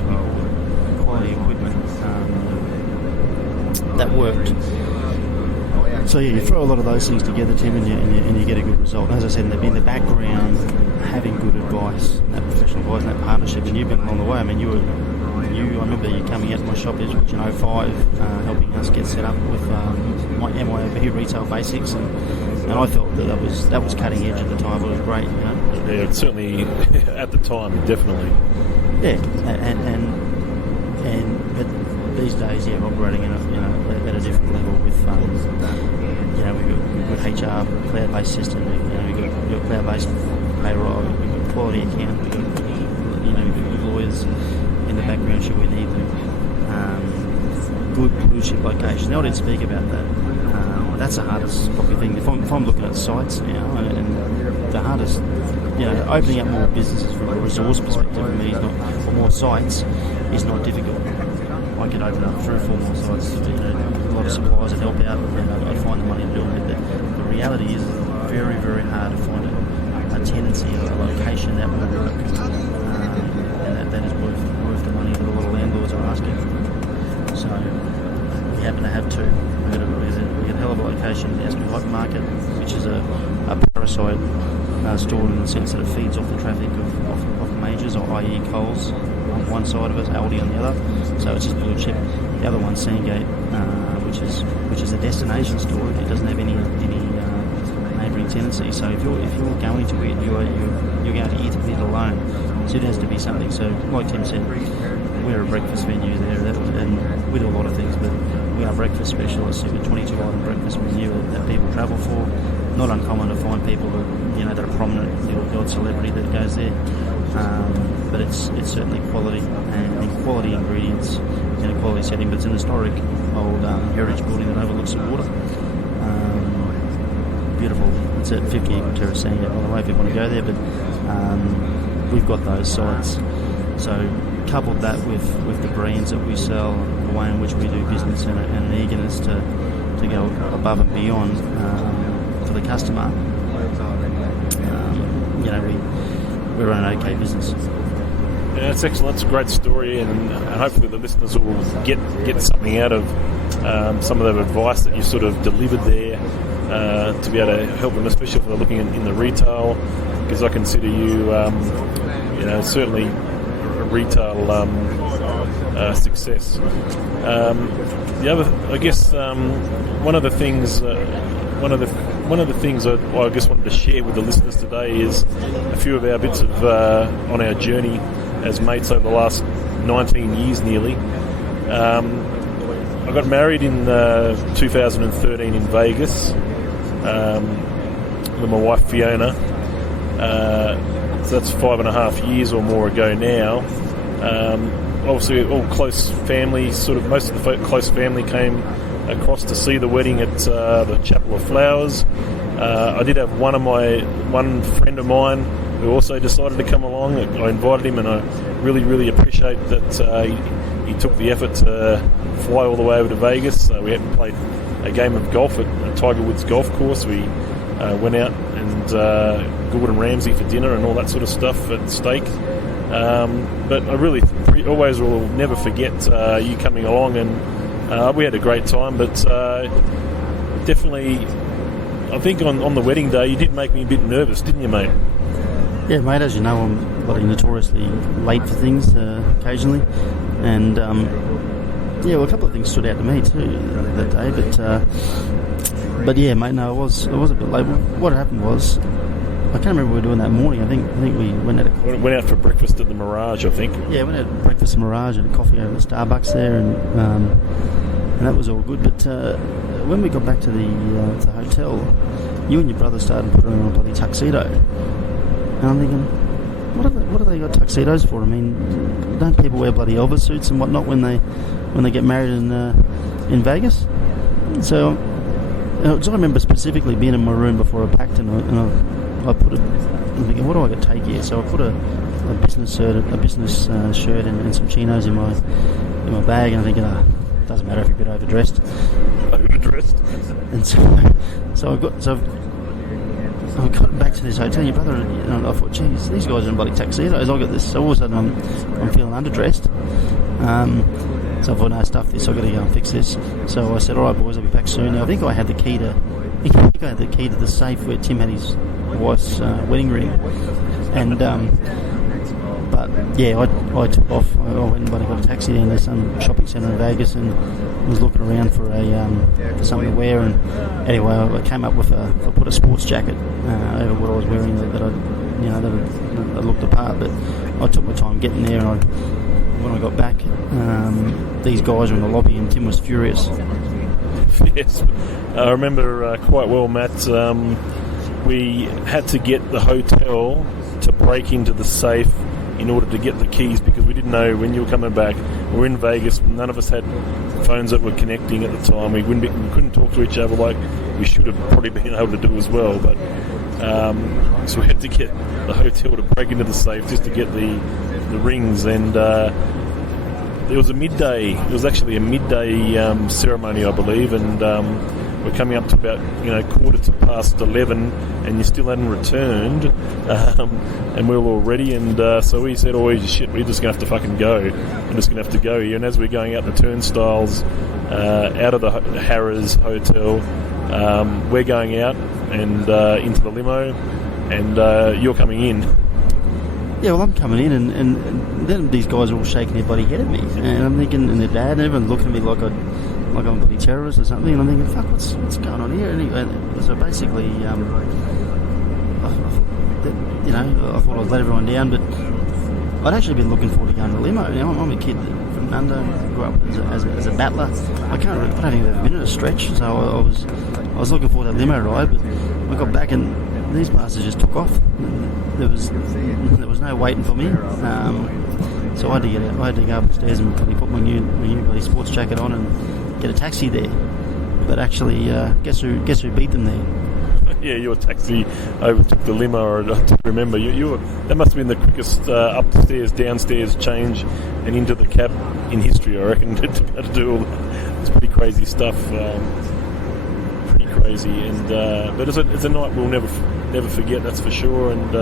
bought quality equipment that worked. So yeah, you throw a lot of those things together, Tim, and you get a good result. As I said, in the background, having good advice, and that professional advice, and that partnership, and you've been along the way. I mean, I remember you coming out to my shop in 2005, helping us get set up with my MYOB Retail Basics, and I felt that was cutting edge at the time. It was great, you know. Yeah, certainly at the time, definitely. Yeah, but these days, yeah, we're operating at a different level with we've got HR cloud-based system. We've got cloud-based payroll. We've got quality account. We've got good lawyers in the background should we need them. Good blue chip locations. Now I didn't speak about that. That's the hardest probably thing. If I'm looking at sites now, and the hardest, opening up more businesses from a resource perspective for me is not, or more sites is not difficult. I could open up 3 or 4 more sites. A lot of suppliers that help out, and I'd find the money to do it. But the reality is, it's very, very hard to find a tenancy, a location that will work, and that is worth the money that a lot of landlords are asking. So we happen to have 2. We got a hell of a location in the Aston Hypermarket, which is a parasite stored in the sense that it feeds off the traffic of majors, or i.e. Coles on one side of it, Aldi on the other. So it's just blue chip. The other one's Sandgate, which is a destination store. It doesn't have any neighbouring tenancy. So if you're going to it, you're going to eat it alone. So it has to be something. So like Tim said, we're a breakfast venue there, and we do a lot of things, but we are breakfast specialists. We've got 22-item breakfast menu that people travel for. Not uncommon to find people that are prominent, the odd celebrity that goes there. But it's certainly quality and quality ingredients in a quality setting. But it's an historic old heritage building that overlooks the water. Beautiful. It's at 50 Eagle Terrace, Sandgate, by the way, if you want to go there. But we've got those sites. So coupled that with the brands that we sell, the way in which we do business, and the eagerness to go above and beyond for the customer, we run an okay business. Yeah, that's excellent. It's a great story, and hopefully the listeners will get something out of some of the advice that you sort of delivered there to be able to help them, especially if they're looking in the retail, because I consider you, certainly a retail success. The other, I guess, one of the things I guess wanted to share with the listeners today is a few of our bits of on our journey as mates over the last 19 years nearly. I got married in 2013 in Vegas with my wife Fiona. So that's 5.5 years or more ago now. Obviously all close family, most of the close family came across to see the wedding at the Chapel of Flowers. I did have one friend of mine who also decided to come along. I invited him, and I really, really appreciate that he took the effort to fly all the way over to Vegas. We had played a game of golf at Tiger Woods golf course. We went out and Gordon Ramsay for dinner and all that sort of stuff at steak. But I really always will never forget you coming along, and we had a great time. But definitely, I think on the wedding day you did make me a bit nervous, didn't you, mate? Yeah, mate, as you know, I'm bloody notoriously late for things occasionally, and a couple of things stood out to me too that day. But yeah, mate, no, I was a bit late. What happened was, I can't remember what we were doing that morning. I think we went out for breakfast at the Mirage, I think. Yeah, we went out for breakfast at the Mirage and a coffee over at Starbucks there, and that was all good. But when we got back to the hotel, you and your brother started putting on a bloody tuxedo. And I'm thinking, what have they got tuxedos for? I mean, don't people wear bloody Elvis suits and whatnot when they get married in Vegas? So I remember specifically being in my room before I packed, and I put I'm thinking, what do I got to take here? So I put a business shirt and some chinos in my bag, and I'm thinking, doesn't matter if you're a bit overdressed. And so I've got back to this hotel. Your brother, I thought, geez, these guys are in bloody tuxedos. I got this. So all of a sudden I'm feeling underdressed. So I thought, no, stuff this. I've got to go and fix this. So I said, all right, boys, I'll be back soon. Now, I think I had the key to the safe where Tim had his wife's wedding ring, and but yeah, I took off. I went and got a taxi down to some shopping centre in Vegas and was looking around for something to wear. And anyway, I came up with I put a sports jacket over what I was wearing that I looked the part. But I took my time getting there, and when I got back, these guys were in the lobby, and Tim was furious. Yes, I remember quite well, Matt. We had to get the hotel to break into the safe in order to get the keys, because we didn't know when you were coming back. We were in Vegas. None of us had phones that were connecting at the time. We couldn't talk to each other like we should have probably been able to do as well. But so we had to get the hotel to break into the safe just to get the rings. And there was actually a midday ceremony, I believe, and we're coming up to about 11:15, and you still hadn't returned, and we were all ready, and so we said, oh shit, we're just going to have to fucking go. We're just going to have to go here. And as we're going out the turnstiles out of the Harrah's Hotel, we're going out and into the limo, and you're coming in. Yeah, well, I'm coming in, and then these guys are all shaking their bloody head at me, and I'm thinking, and their dad, and everyone looking at me like I'm a bloody terrorist or something, and I'm thinking, fuck, what's going on here? And so basically, I thought I'd let everyone down, but I'd actually been looking forward to going to the limo. I'm a kid from Nundah, grew up as a battler. I don't think I've ever been at a stretch, so I was looking forward to that limo ride, but I got back and these bastards just took off. There was no waiting for me, so I had to get out. I had to go upstairs and put my new bloody sports jacket on and get a taxi there. But actually, guess who beat them there? Yeah, your taxi overtook the limo. I don't remember. That must have been the quickest upstairs, downstairs change and into the cab in history, I reckon, to do all this pretty crazy stuff. Pretty crazy, and but it's a night we'll never forget. That's for sure. And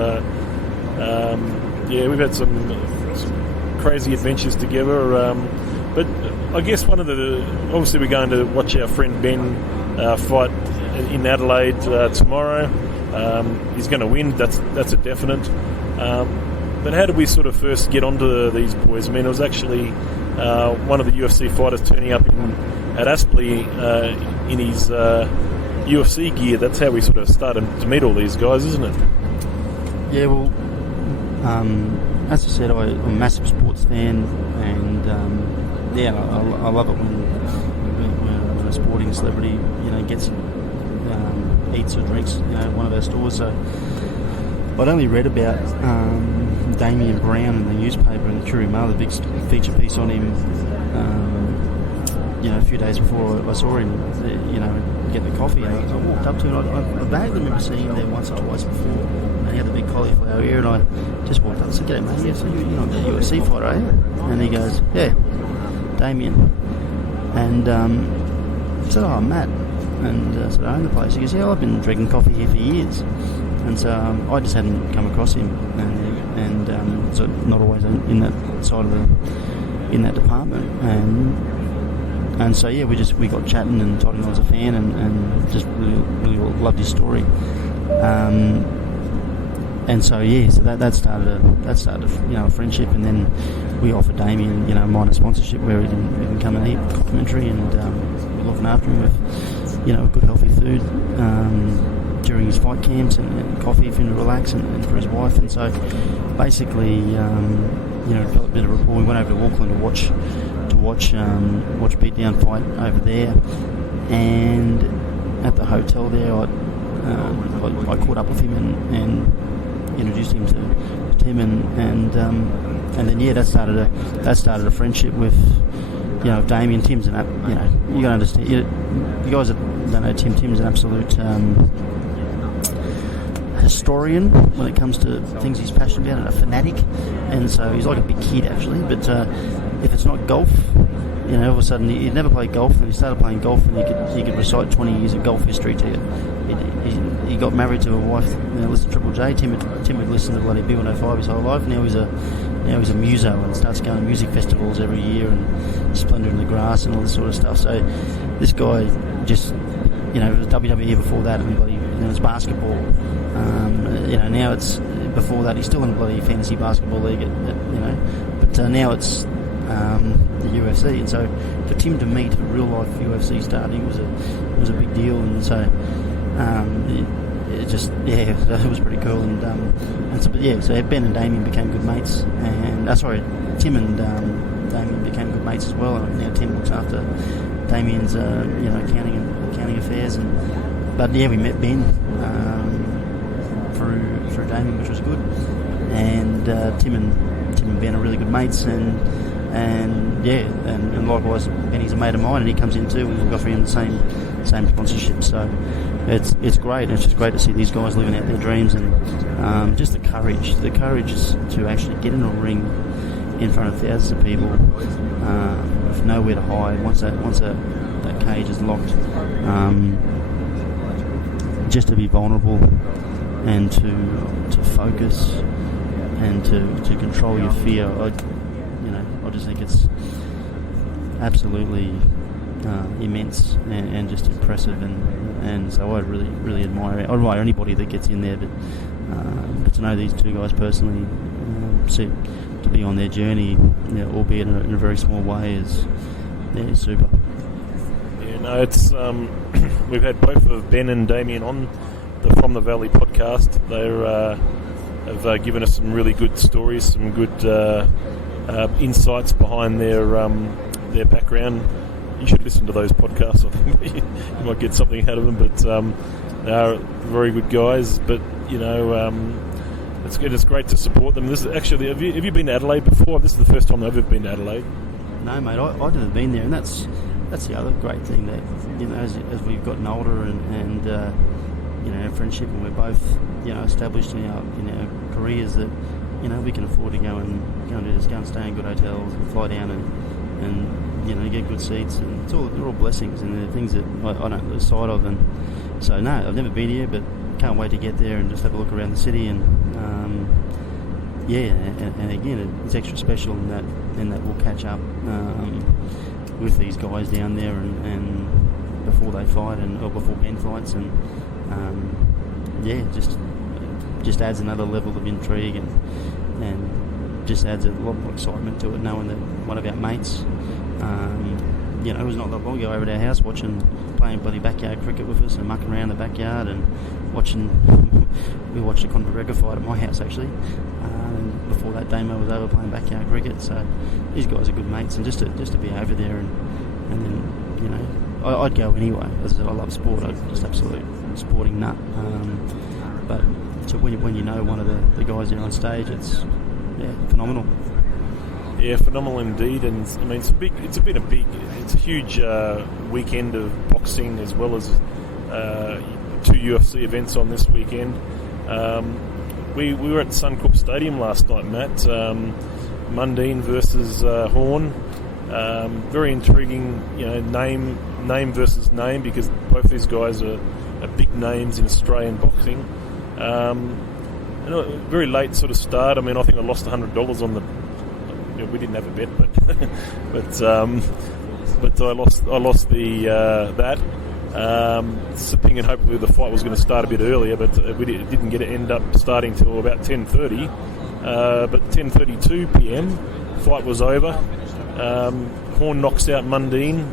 yeah, we've had some crazy adventures together. But I guess obviously we're going to watch our friend Ben fight in Adelaide tomorrow. He's going to win. That's a definite. But how did we sort of first get onto these boys? I mean, it was actually one of the UFC fighters turning up at Aspley in his UFC gear. That's how we sort of started to meet all these guys, isn't it? Yeah, well, as I said, I'm a massive sports fan, and I love it when a sporting celebrity, gets eats or drinks, one of our stores. So I'd only read about Damien Brown in the newspaper in the Courier Mail, the big feature piece on him. A few days before I saw him, get the coffee. And I walked up to him. I vaguely remember seeing him there once or twice before. And he had the big cauliflower ear, and I just walked up and said, "G'day, mate. Yeah, so you're not the UFC fighter, are you?" And he goes, "Yeah, Damien." And I said, "Oh, Matt." And I said, "I own the place." He goes, "Yeah, I've been drinking coffee here for years." And so I just hadn't come across him, and so not always in that side of in that department. And so yeah, we got chatting and told him I was a fan, and just really loved his story. And so yeah, so that started a friendship, and then we offered Damien minor sponsorship where he can come and eat complimentary, and we're looking after him with good healthy food during his fight camps, and coffee for him to relax, and for his wife. And so basically developed a bit of rapport. We went over to Auckland to watch Beatdown fight over there, and at the hotel there I caught up with him and introduced him to Tim, and then that started a friendship with Damien. Tim's you got to understand. You guys that don't know Tim. Tim's an absolute historian when it comes to things he's passionate about, and a fanatic, and so he's like a big kid actually. But if it's not golf, all of a sudden he'd never played golf, and he started playing golf, and he could recite 20 years of golf history to you. He got married to a wife, listened to Triple J. Tim had listened to bloody B105 his whole life. Now he's a muso and starts going to music festivals every year and Splendor in the Grass and all this sort of stuff. So this guy just, it was WWE before that, and bloody, it's basketball. Now it's before that he's still in a bloody fantasy basketball league, but now it's the UFC, and so for Tim to meet a real life UFC star, it was a big deal, and so it was pretty cool, and so Ben and Damien became good mates, and Tim and Damien became good mates as well, and now Tim looks after Damien's accounting affairs, but we met Ben through Damien, which was good, and Tim and Ben are really good mates, and likewise Benny's a mate of mine, and he comes in too. We've got for him the same sponsorship, so it's great. It's just great to see these guys living out their dreams, and just the courage is to actually get in a ring in front of thousands of people with nowhere to hide. Once that cage is locked, just to be vulnerable and to focus and to control your fear. I just think it's absolutely immense and just impressive, and so I really, really admire anybody that gets in there, but to know these two guys personally, to be on their journey, albeit in a very small way, is super. Yeah, it's we've had both of Ben and Damien on the From the Valley podcast. They have given us some really good stories, some good insights behind their background. You should listen to those podcasts. I think you might get something out of them. But they are very good guys. But it's great to support them. This is actually, have you been to Adelaide before? This is the first time I've ever been to Adelaide. No, mate, I've never been there, and that's the other great thing that as we've gotten older and friendship, and we're both established in our careers, that we can afford to go and do this, go and stay in good hotels and fly down and get good seats, and they're all blessings, and they're things that I don't lose sight of. And so no, I've never been here, but can't wait to get there and just have a look around the city, and again it's extra special in that we'll catch up with these guys down there and before they fight or before Ben fights, and just adds another level of intrigue and just adds a lot more excitement to it, knowing that one of our mates, it was not that long ago over at our house playing bloody backyard cricket with us and mucking around the backyard and we watched a Conor McGregor fight at my house actually, and before that Damo was over playing backyard cricket. So these guys are good mates, and just to be over there and then I'd go anyway. As I said, I love sport. I'm just absolute sporting nut, but so when one of the guys there on stage, it's phenomenal. Yeah, phenomenal indeed, and I mean it's a huge weekend of boxing, as well as 2 UFC events on this weekend. We were at Suncorp Stadium last night, Matt. Mundine versus Horn. Very intriguing, name versus name, because both these guys are big names in Australian boxing. Very late sort of start. I mean, I think I lost $100 on the. We didn't have a bet, but I lost the that. Sipping and hopefully the fight was going to start a bit earlier, but it didn't end up starting till about 10:30. But 10:32 p.m. fight was over. Horn knocks out Mundine.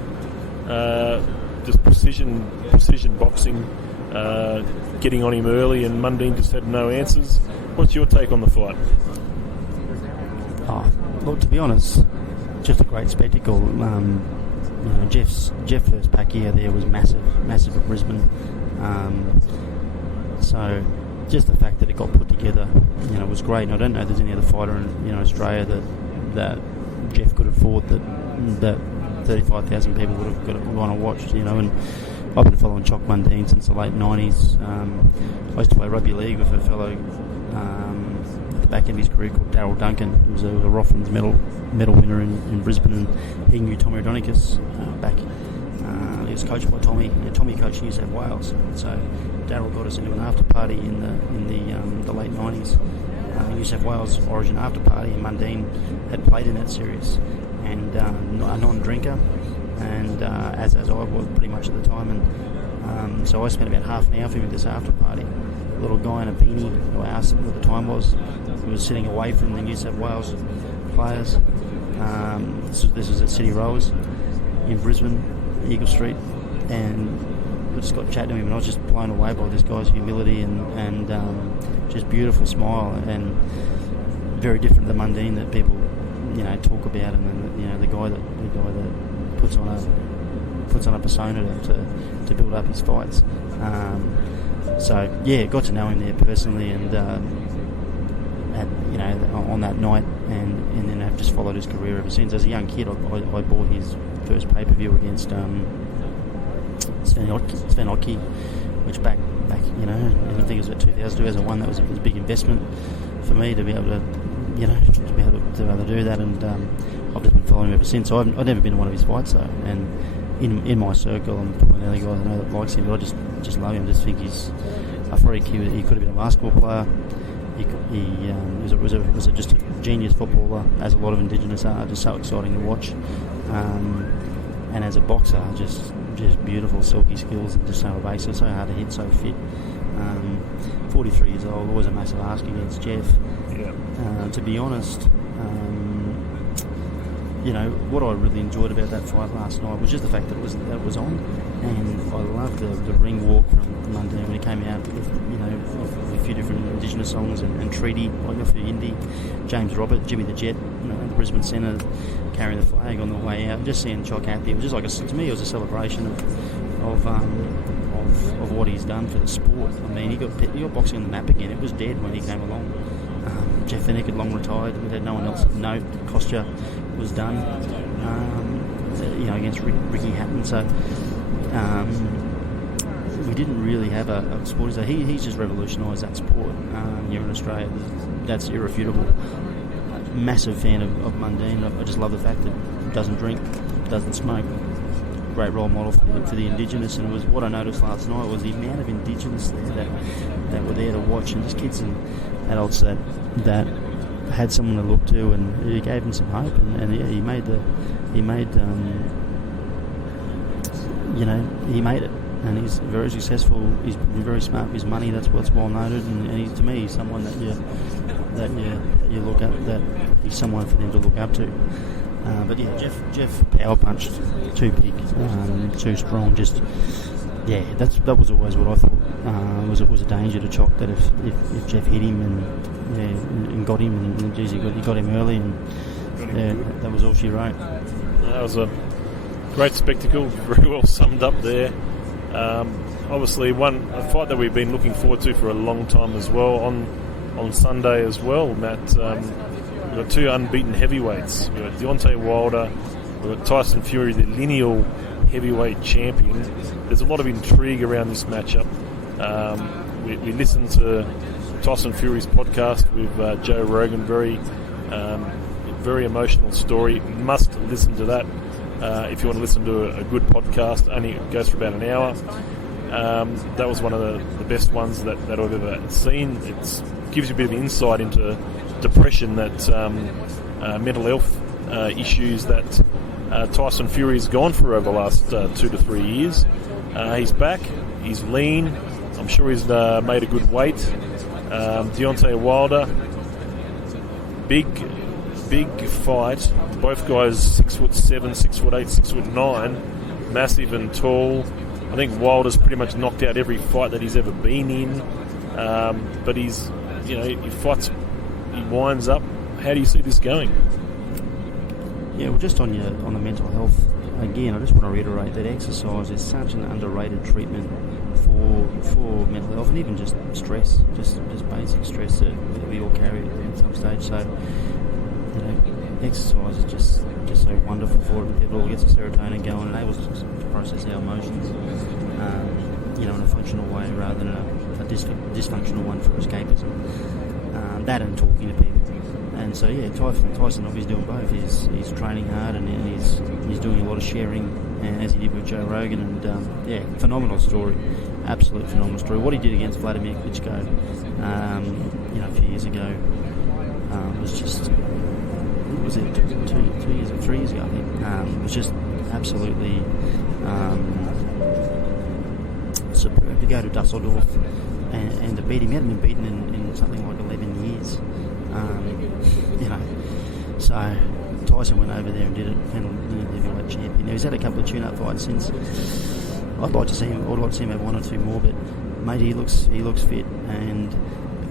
Just precision boxing, getting on him early, and Mundine just had no answers. What's your take on the fight? Look, to be honest, just a great spectacle. Jeff first Pacquiao there was massive at Brisbane. So just the fact that it got put together, was great. And I don't know if there's any other fighter in Australia that Jeff could afford that 35,000 people would have gone and watched. And I've been following Choc Mundine since the late 90s. I used to play rugby league with a fellow at the back end of his career called Darryl Duncan, who was a Rothmans medal winner in Brisbane, and he knew Tommy Rodonicus back. He was coached by Tommy, and Tommy coached New South Wales. So Darryl got us into an after party in the late 90s. New South Wales Origin after party, and Mundine had played in that series, and a non-drinker, and as I was pretty much at the time, and so I spent about half an hour with him at this after party. A little guy in a beanie, who I asked him what the time was. He was sitting away from the New South Wales players. This was at City Rowers in Brisbane, Eagle Street, and I just got chatting to him, and I was just blown away by this guy's humility and just beautiful smile, and very different to the Mundine that people talk about, and the guy that puts on a persona to build up his fights. So yeah, got to know him there personally, and on that night, and then I've just followed his career ever since. As a young kid, I bought his first pay-per-view against Sven Otke, which back I think it was about 2001. That was a big investment for me to be able to do that, and I've just been following him ever since. So I've never been to one of his fights though, and in my circle, I'm probably the only guy I know that likes him, but I just love him. I just think he's a freak. He could have been a basketball player. He was just a genius footballer, as a lot of Indigenous are. Just so exciting to watch, and as a boxer, just beautiful, silky skills, and just so evasive, so hard to hit, so fit. 43 years old, always a massive ask against Jeff. Yeah. To be honest, what I really enjoyed about that fight last night was just the fact that it was on, and I loved the ring walk from Mundine when he came out with a few different Indigenous songs, and Treaty, like for Indy, James Robert, Jimmy the Jet, the Brisbane Centre, carrying the flag on the way out, and just seeing Choc happy. It was just to me, it was a celebration of what he's done for the sport. I mean, he got boxing on the map again. It was dead when he came along. Jeff Fennick had long retired. We had no one else of note. Kostya was done, against Ricky Hatton. So we didn't really have a sport. So he's just revolutionised that sport here in Australia. That's irrefutable. Massive fan of Mundine. I just love the fact that he doesn't drink, doesn't smoke. Great role model for the Indigenous, and it was what I noticed last night was the amount of Indigenous there that were there to watch, and just kids and adults that had someone to look to, and he gave them some hope, and yeah, he made it, and he's very successful. He's been very smart with his money. That's what's well noted, and to me, he's someone that you look up. That he's someone for them to look up to. But yeah, Jeff power punched, too big, too strong. Just that was always what I thought was a danger to Choc. That if Jeff hit him and got him, and geez, he got him early, and that was all she wrote. That was a great spectacle, very well summed up there. Obviously, a fight that we've been looking forward to for a long time as well. On Sunday as well, Matt. We've got two unbeaten heavyweights. We've got Deontay Wilder, we've got Tyson Fury, the lineal heavyweight champion. There's a lot of intrigue around this matchup. We listened to Tyson Fury's podcast with Joe Rogan, very emotional story. Must listen to that if you want to listen to a good podcast. Only goes for about an hour. That was one of the best ones that I've ever seen. It gives you a bit of insight into depression, that mental health issues that Tyson Fury's gone for over the last 2 to 3 years. He's back. He's lean. I'm sure he's made a good weight. Deontay Wilder, big fight. Both guys 6'7", 6'8", 6'9", massive and tall. I think Wilder's pretty much knocked out every fight that he's ever been in. But he fights. He winds up. How do you see this going? Yeah, well, just on the mental health again, I just want to reiterate that exercise is such an underrated treatment for mental health and even just stress, just basic stress that we all carry at some stage. So, exercise is just so wonderful for it. It all gets the serotonin going and enables us to process our emotions, in a functional way rather than a dysfunctional one for escapism. That and talking to people. And so, Tyson obviously doing both. He's training hard and he's doing a lot of sharing, as he did with Joe Rogan. And phenomenal story, absolute phenomenal story. What he did against Vladimir Klitschko, a few years ago, was just. Was it 2 years or 3 years ago? I think it was just absolutely superb to go to Dusseldorf and to beat him. He hadn't been beaten in something like 11 years. So Tyson went over there and did it, and the heavyweight champion. Now, he's had a couple of tune-up fights since. I'd like to see him have one or two more, but mate, he looks fit, and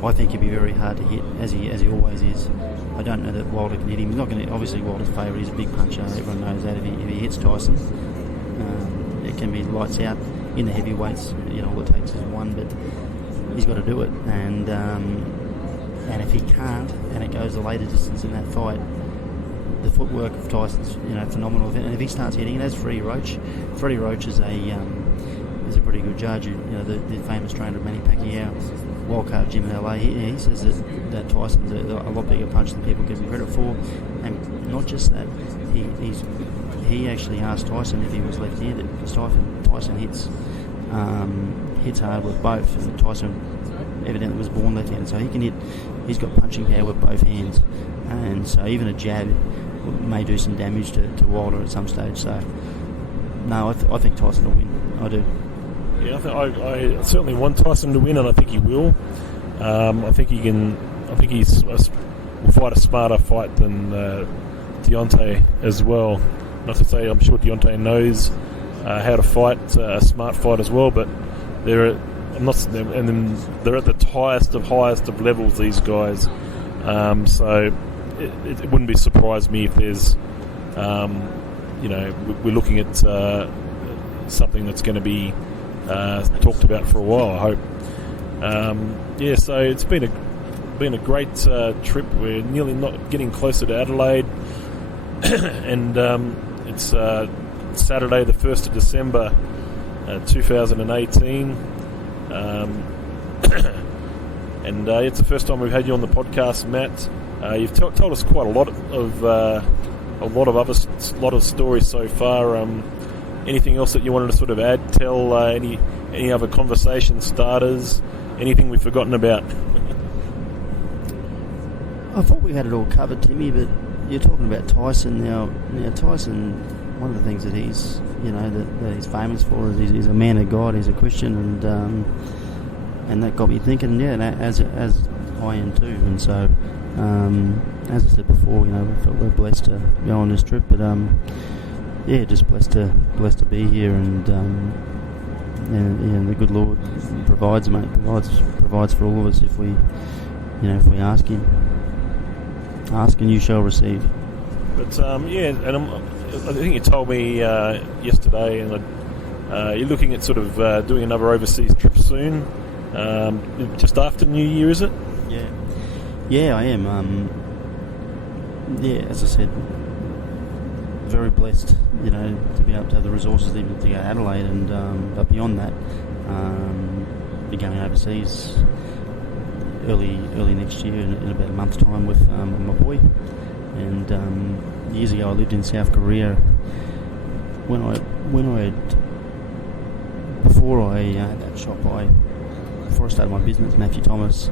I think he'd be very hard to hit, as he always is. I don't know that Wilder can hit him. He's not going to. Obviously, Wilder's favourite. He's a big puncher. Everyone knows that. If he hits Tyson, it can be lights out in the heavyweights. All it takes is one, but he's got to do it. And if he can't, and it goes the later distance in that fight, the footwork of Tyson's phenomenal. And if he starts hitting it, as Freddie Roach is a pretty good judge. The famous trainer of Manny Pacquiao, wildcard gym in LA. He says that Tyson's a lot bigger punch than people give him credit for, and not just that. He actually asked Tyson if he was left-handed, because Tyson hits hard with both, and Tyson evidently was born left-handed, so he can hit. He's got punching power with both hands, and so even a jab may do some damage to Wilder at some stage. So no, I think Tyson will win. I do. Yeah, I certainly want Tyson to win, and I think he will. I think he can. I think will fight a smarter fight than Deontay as well. Not to say I'm sure Deontay knows how to fight a smart fight as well, but they're at the highest of levels. These guys, so it wouldn't be surprised me if there's, we're looking at something that's going to be talked about for a while, I hope. So it's been a great trip. We're nearly not getting closer to Adelaide, and it's Saturday the 1st of December 2018, and it's the first time we've had you on the podcast, Matt. You've told us quite a lot of stories so far. Anything else that you wanted to sort of add? Tell any other conversation starters? Anything we've forgotten about? I thought we had it all covered, Timmy. But you're talking about Tyson now. Tyson, one of the things that he's that he's famous for is he's a man of God. He's a Christian, and that got me thinking. Yeah, as I am too. And so, as I said before, we felt we're blessed to go on this trip, but just blessed to be here, and the good Lord provides for all of us if we ask Him. Ask and you shall receive. But and I think you told me yesterday, and you're looking at sort of doing another overseas trip soon, just after New Year, is it? Yeah, I am. As I said, very blessed, to be able to have the resources even to go to Adelaide, and but beyond that, be going overseas early next year in about a month's time with my boy. And years ago, I lived in South Korea. Before I had that shop, before I started my business, Matthew Thomas.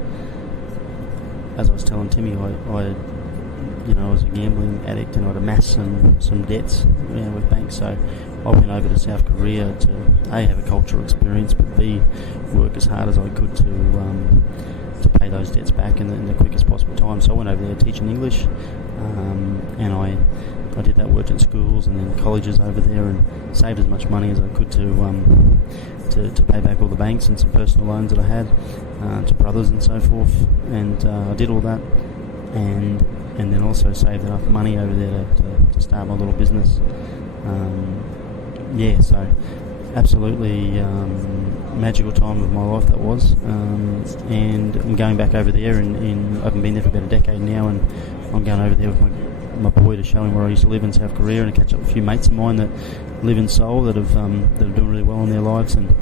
As I was telling Timmy, I was a gambling addict, and I'd amassed some debts with banks. So I went over to South Korea to A, have a cultural experience, but B, work as hard as I could to pay those debts back in the quickest possible time. So I went over there teaching English, and I did that, worked in schools and then colleges over there, and saved as much money as I could to pay back all the banks and some personal loans that I had to brothers and so forth. And I did all that, and then also saved enough money over there to start my little business. So absolutely magical time of my life that was, and I'm going back over there I haven't been there for about a decade now, and I'm going over there with my boy to show him where I used to live in South Korea and to catch up with a few mates of mine that live in Seoul that are doing really well in their lives, and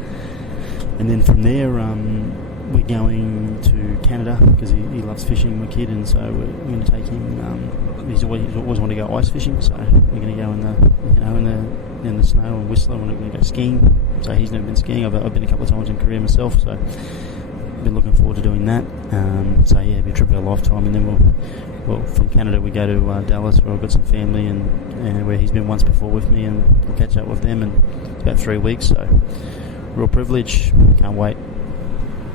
then from there we're going to Canada because he loves fishing, my kid, and so we're going to take him. He's always wanted to go ice fishing, so we're going to go in the snow and Whistler. We're going to go skiing. So he's never been skiing. I've been a couple of times in Korea myself, so I've been looking forward to doing that. It'll be a trip of a lifetime, and then we'll from Canada we go to Dallas, where I've got some family and where he's been once before with me, and we'll catch up with them. And it's about 3 weeks, so real privilege. Can't wait.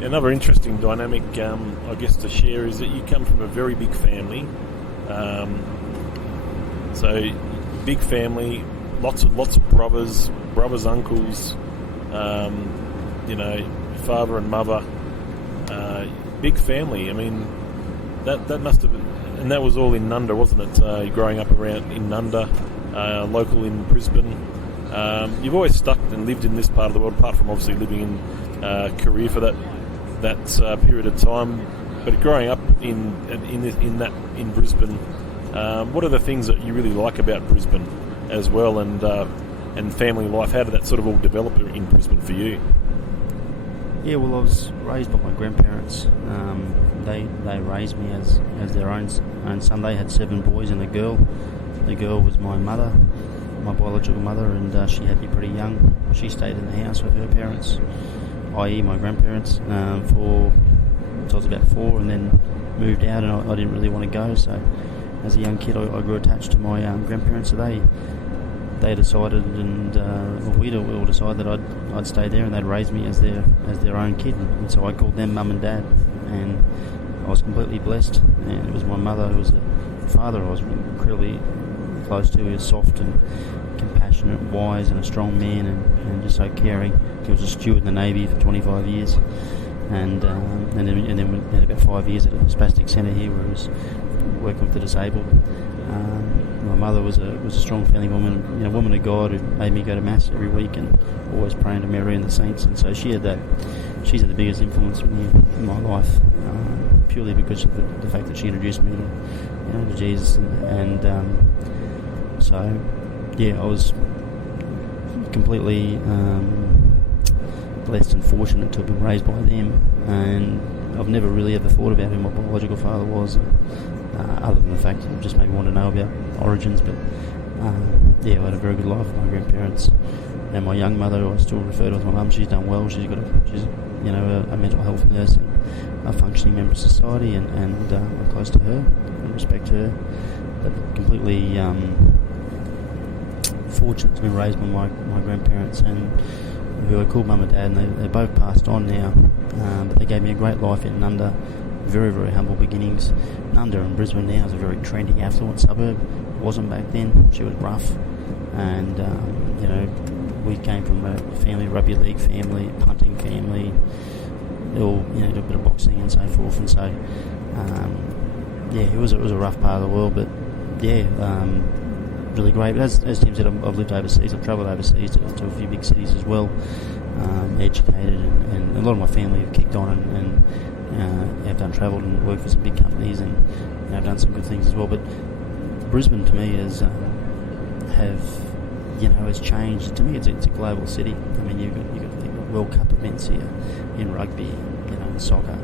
Another interesting dynamic, I guess, to share is that you come from a very big family. So big family, lots of brothers, uncles, father and mother, big family. I mean, that must have been, and that was all in Nunda, wasn't it? Growing up around in Nunda, local in Brisbane. You've always stuck and lived in this part of the world, apart from obviously living in Korea for that period of time. But growing up in Brisbane, what are the things that you really like about Brisbane as well, and family life? How did that sort of all develop in Brisbane for you? Yeah, well, I was raised by my grandparents. They raised me as their own son. They had 7 boys and a girl. The girl was my mother, my biological mother, and she had me pretty young. She stayed in the house with her parents, i.e. my grandparents, until I was about 4, and then moved out, and I didn't really want to go. So as a young kid, I grew attached to my grandparents. So they decided, and we'd all decided that I'd stay there, and they'd raise me as their own kid. And so I called them mum and dad, and I was completely blessed. And it was my mother who was the father I was incredibly close to. He was soft and compassionate, wise, and a strong man, and just so caring. He was a steward in the Navy for 25 years, and then we had about 5 years at a spastic centre here, where he was working with the disabled. My mother was a strong family woman, a woman of God, who made me go to mass every week and always praying to Mary and the saints. And so she's had the biggest influence on me in my life, purely because of the fact that she introduced me to Jesus. And so I was completely blessed and fortunate to have been raised by them. And I've never really ever thought about who my biological father was, other than the fact that I just maybe want to know about origins. But I had a very good life with my grandparents. And my young mother, who I still refer to as my mum, she's done well. She's a mental health nurse and a functioning member of society, and I'm close to her and respect her. But completely fortunate to be raised by my grandparents, and who I called mum and dad, and they both passed on now. But they gave me a great life in Nunda. Very, very humble beginnings. Nunda in Brisbane now is a very trendy, affluent suburb. It wasn't back then. She was rough, and we came from a family, rugby league family, punting family, all did a bit of boxing and so forth. And so it was a rough part of the world, but really great. But as Tim said, I've lived overseas. I've travelled overseas to a few big cities as well. Educated, and a lot of my family have kicked on and have done travelled and worked for some big companies, and have done some good things as well. But Brisbane to me has changed. To me, it's a global city. I mean, you've got World Cup events here in rugby, soccer,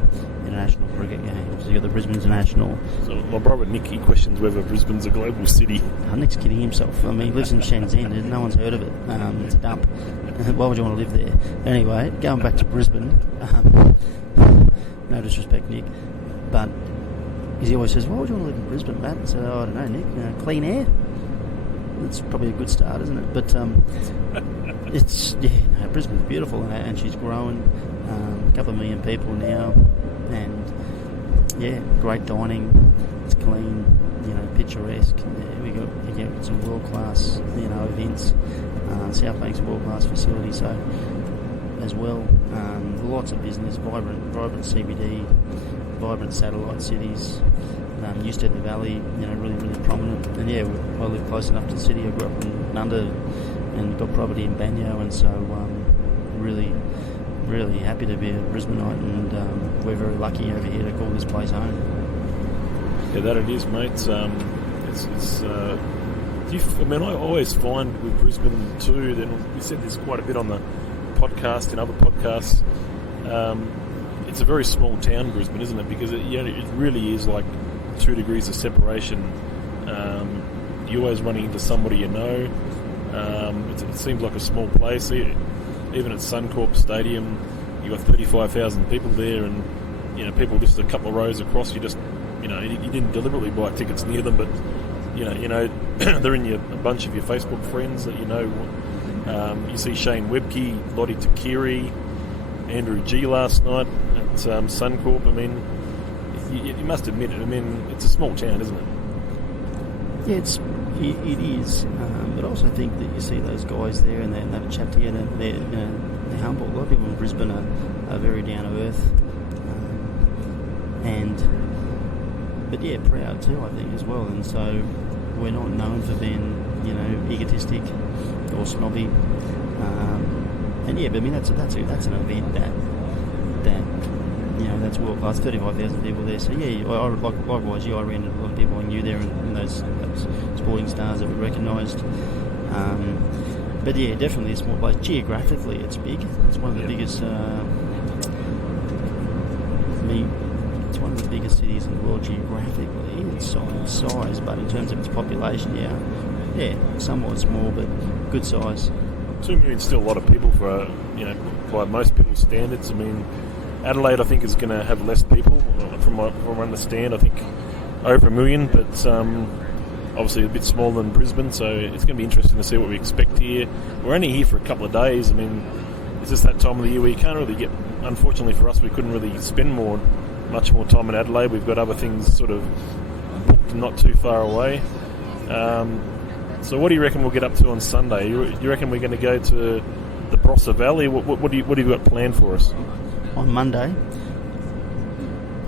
international cricket games. You've got the Brisbane International. So my brother Nick, he questions whether Brisbane's a global city. Nick's kidding himself. I mean, he lives in Shenzhen. No one's heard of it. It's a dump. Why would you want to live there? Anyway, going back to Brisbane. No disrespect, Nick, but he always says, "Why would you want to live in Brisbane, Matt?" I said, "Oh, I don't know, Nick. Clean air. That's probably a good start, isn't it?" But Brisbane's beautiful, and she's growing. A couple of million people now, and great dining. It's clean, picturesque. We got some world class, events. South Bank's a world class facility, so as well. Lots of business, vibrant CBD, vibrant satellite cities. Newstead in the Valley, really, really prominent. And I live close enough to the city. I grew up in Down Under and got property in Banyo, and so really, really happy to be a Brisbaneite, and we're very lucky over here to call this place home. Yeah, that it is, mate. I always find with Brisbane too, then we said this quite a bit on the podcast and other podcasts, it's a very small town, Brisbane, isn't it? Because it really is like 2 degrees of separation. You're always running into somebody you know. It seems like a small place. Even at Suncorp Stadium, you got 35,000 people there, and people just a couple of rows across. You just you didn't deliberately buy tickets near them, but they're in a bunch of your Facebook friends that you know. You see Shane Webke, Lottie Takiri, Andrew G last night at Suncorp. I mean, you must admit it. I mean, it's a small town, isn't it? Yeah, it is. But I also think that you see those guys there and they have a chat together. They're humble. A lot of people in Brisbane are very down to earth, but proud too, I think, as well. And so we're not known for being egotistic or snobby. But I mean that's an event that that's world class. 35,000 people there. So likewise, I ran into a lot of people I knew there, and those sporting stars that we recognised. But definitely a small place. Geographically, it's big. It's one of the biggest. It's one of the biggest cities in the world geographically in size, but in terms of its population, somewhat small, but good size. 2 million is still a lot of people for by most people's standards. I mean, Adelaide, I think, is going to have less people. From what I understand, I think over 1 million, but obviously a bit smaller than Brisbane, so it's going to be interesting to see what we expect here. We're only here for a couple of days. I mean, it's just that time of the year where you can't really get. Unfortunately for us, we couldn't really spend much more time in Adelaide. We've got other things sort of booked not too far away. So what do you reckon we'll get up to on Sunday? You reckon we're going to go to the Barossa Valley? What do you got planned for us? On Monday?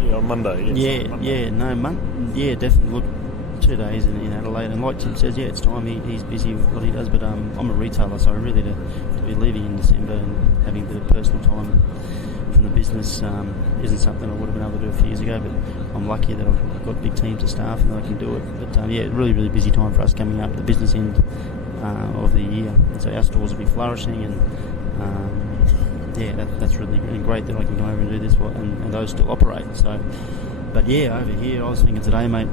Yeah, on Monday. Yes, definitely. Look, 2 days in Adelaide, and like Tim says, it's time. He's busy with what he does, but I'm a retailer, so really to be leaving in December and having a bit of personal time from the business isn't something I would have been able to do a few years ago, but I'm lucky that I've got big teams of staff and that I can do it. But really, really busy time for us coming up, the business end of the year. And so our stores will be flourishing, and that's really great that I can go over and do this and those still operate. So, but over here, I was thinking today, mate,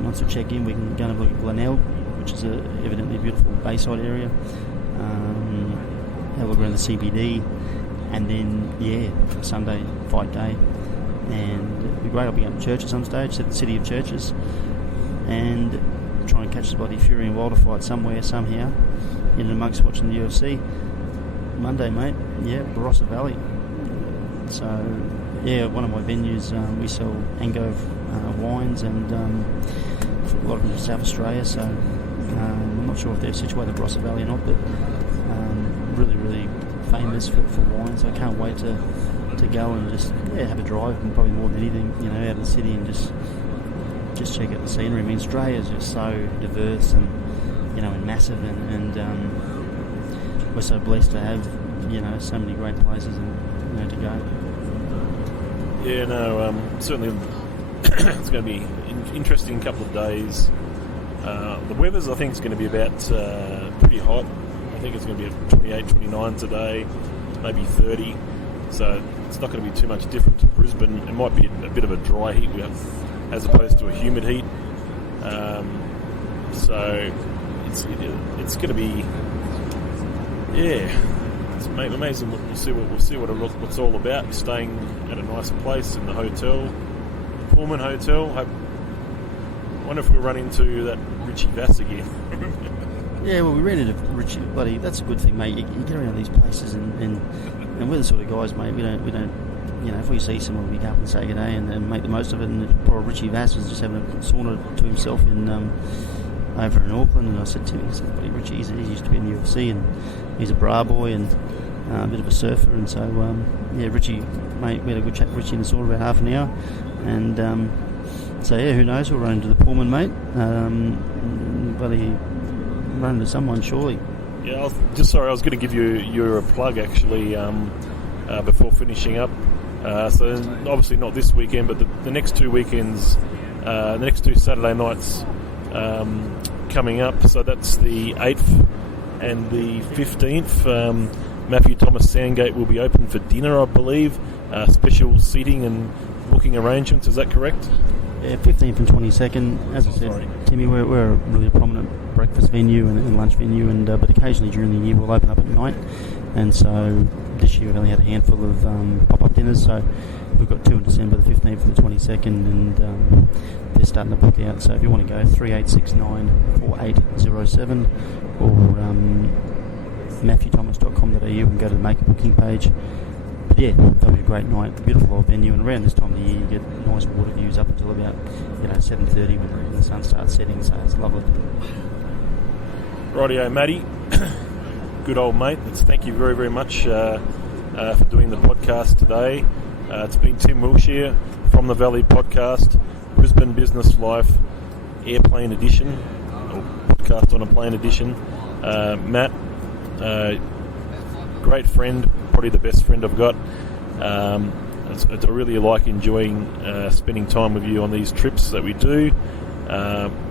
once we check in, we can go and look at Glenelg, which is evidently a beautiful bayside area. Have a look around the CBD. And then, from Sunday, fight day. And it'd be great. I'll be up in church at some stage, at the City of Churches, and try and catch the bloody Fury and Wilder fight somewhere, somehow, in and amongst watching the UFC. Monday, mate, Barossa Valley. So, one of my venues, we sell Ango wines and for a lot of them in South Australia, so I'm not sure if they're situated in Barossa Valley or not, but really, really famous for wine, so I can't wait to go and just have a drive, and probably more than anything, out in the city and just check out the scenery. I mean, Australia is just so diverse and and massive, and we're so blessed to have so many great places and to go. Certainly it's going to be an interesting couple of days. The weather's, I think, is going to be about pretty hot. I think it's going to be at 28, 29 today, maybe 30. So it's not going to be too much different to Brisbane. It might be a bit of a dry heat as opposed to a humid heat. So it's going to be, it's amazing. We'll see what it's all about. Staying at a nice place in the hotel, Pullman Hotel. I wonder if we'll run into that Richie Vass again. We ran into Richie, buddy. That's a good thing, mate. You get around these places, and we're the sort of guys, mate. We don't. If we see someone, we go up and say good day and make the most of it. And poor Richie Vass was just having a sauna to himself over in Auckland, and I said to him, buddy, Richie, he used to be in the UFC, and he's a bra boy and a bit of a surfer, and so Richie, mate, we had a good chat with Richie in the sauna about half an hour, and who knows? We'll run into the Pullman, mate. Buddy. run into someone, surely. Yeah, I was going to give you a plug actually before finishing up. So obviously not this weekend, but the next 2 weekends, the next 2 Saturday nights coming up. So that's the 8th and the 15th. Matthew Thomas Sandgate will be open for dinner, I believe. Special seating and booking arrangements, is that correct? Yeah, 15th and 22nd. As I said, Timmy, we're a really prominent breakfast venue and lunch venue, and but occasionally during the year we'll open up at night. And so this year we've only had a handful of pop-up dinners, so we've got 2 in December, the 15th and the 22nd, and they're starting to book out. So if you want to go, 3869-4807 or matthewthomas.com.au and go to the Make a Booking page. But yeah, that'll be a great night, beautiful old venue, and around this time of the year you get nice water views up until about 7:30 when the sun starts setting, so it's lovely. Rightio, Matty. Good old mate. Thank you very, very much for doing the podcast today. It's been Tim Wilshire from the Valley Podcast, Brisbane Business Life Airplane Edition, or Podcast on a Plane Edition. Matt, great friend, probably the best friend I've got. I really like enjoying spending time with you on these trips that we do.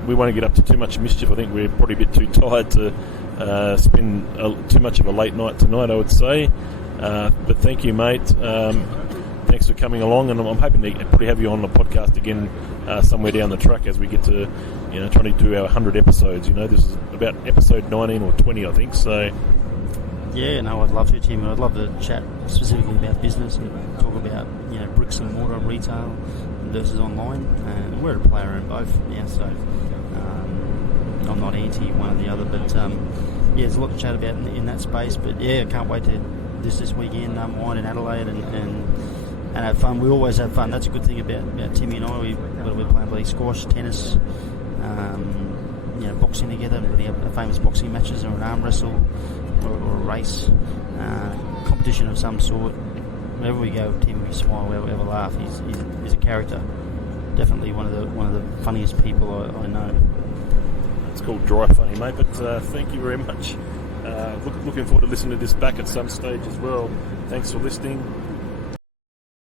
We won't get up to too much mischief. I think we're probably a bit too tired to spend too much of a late night tonight, I would say. But thank you, mate. Thanks for coming along, and I'm hoping to probably have you on the podcast again somewhere down the track as we get to, trying to do our 100 episodes. This is about episode 19 or 20, I think. So. Yeah, no, I'd love to, Tim. I'd love to chat specifically about business and talk about, bricks and mortar retail versus online. And we're a player in both now, so I'm not anti one or the other. But there's a lot to chat about in that space. But yeah, I can't wait to this weekend wine in Adelaide and have fun. We always have fun. That's a good thing about Timmy and I. We're playing squash, tennis, boxing together. We have famous boxing matches or an arm wrestle. Or a race, competition of some sort. Wherever we go, Tim, we smile, we have a laugh. He's a character. Definitely one of the funniest people I know. It's called dry funny, mate. But thank you very much. Looking forward to listening to this back at some stage as well. Thanks for listening.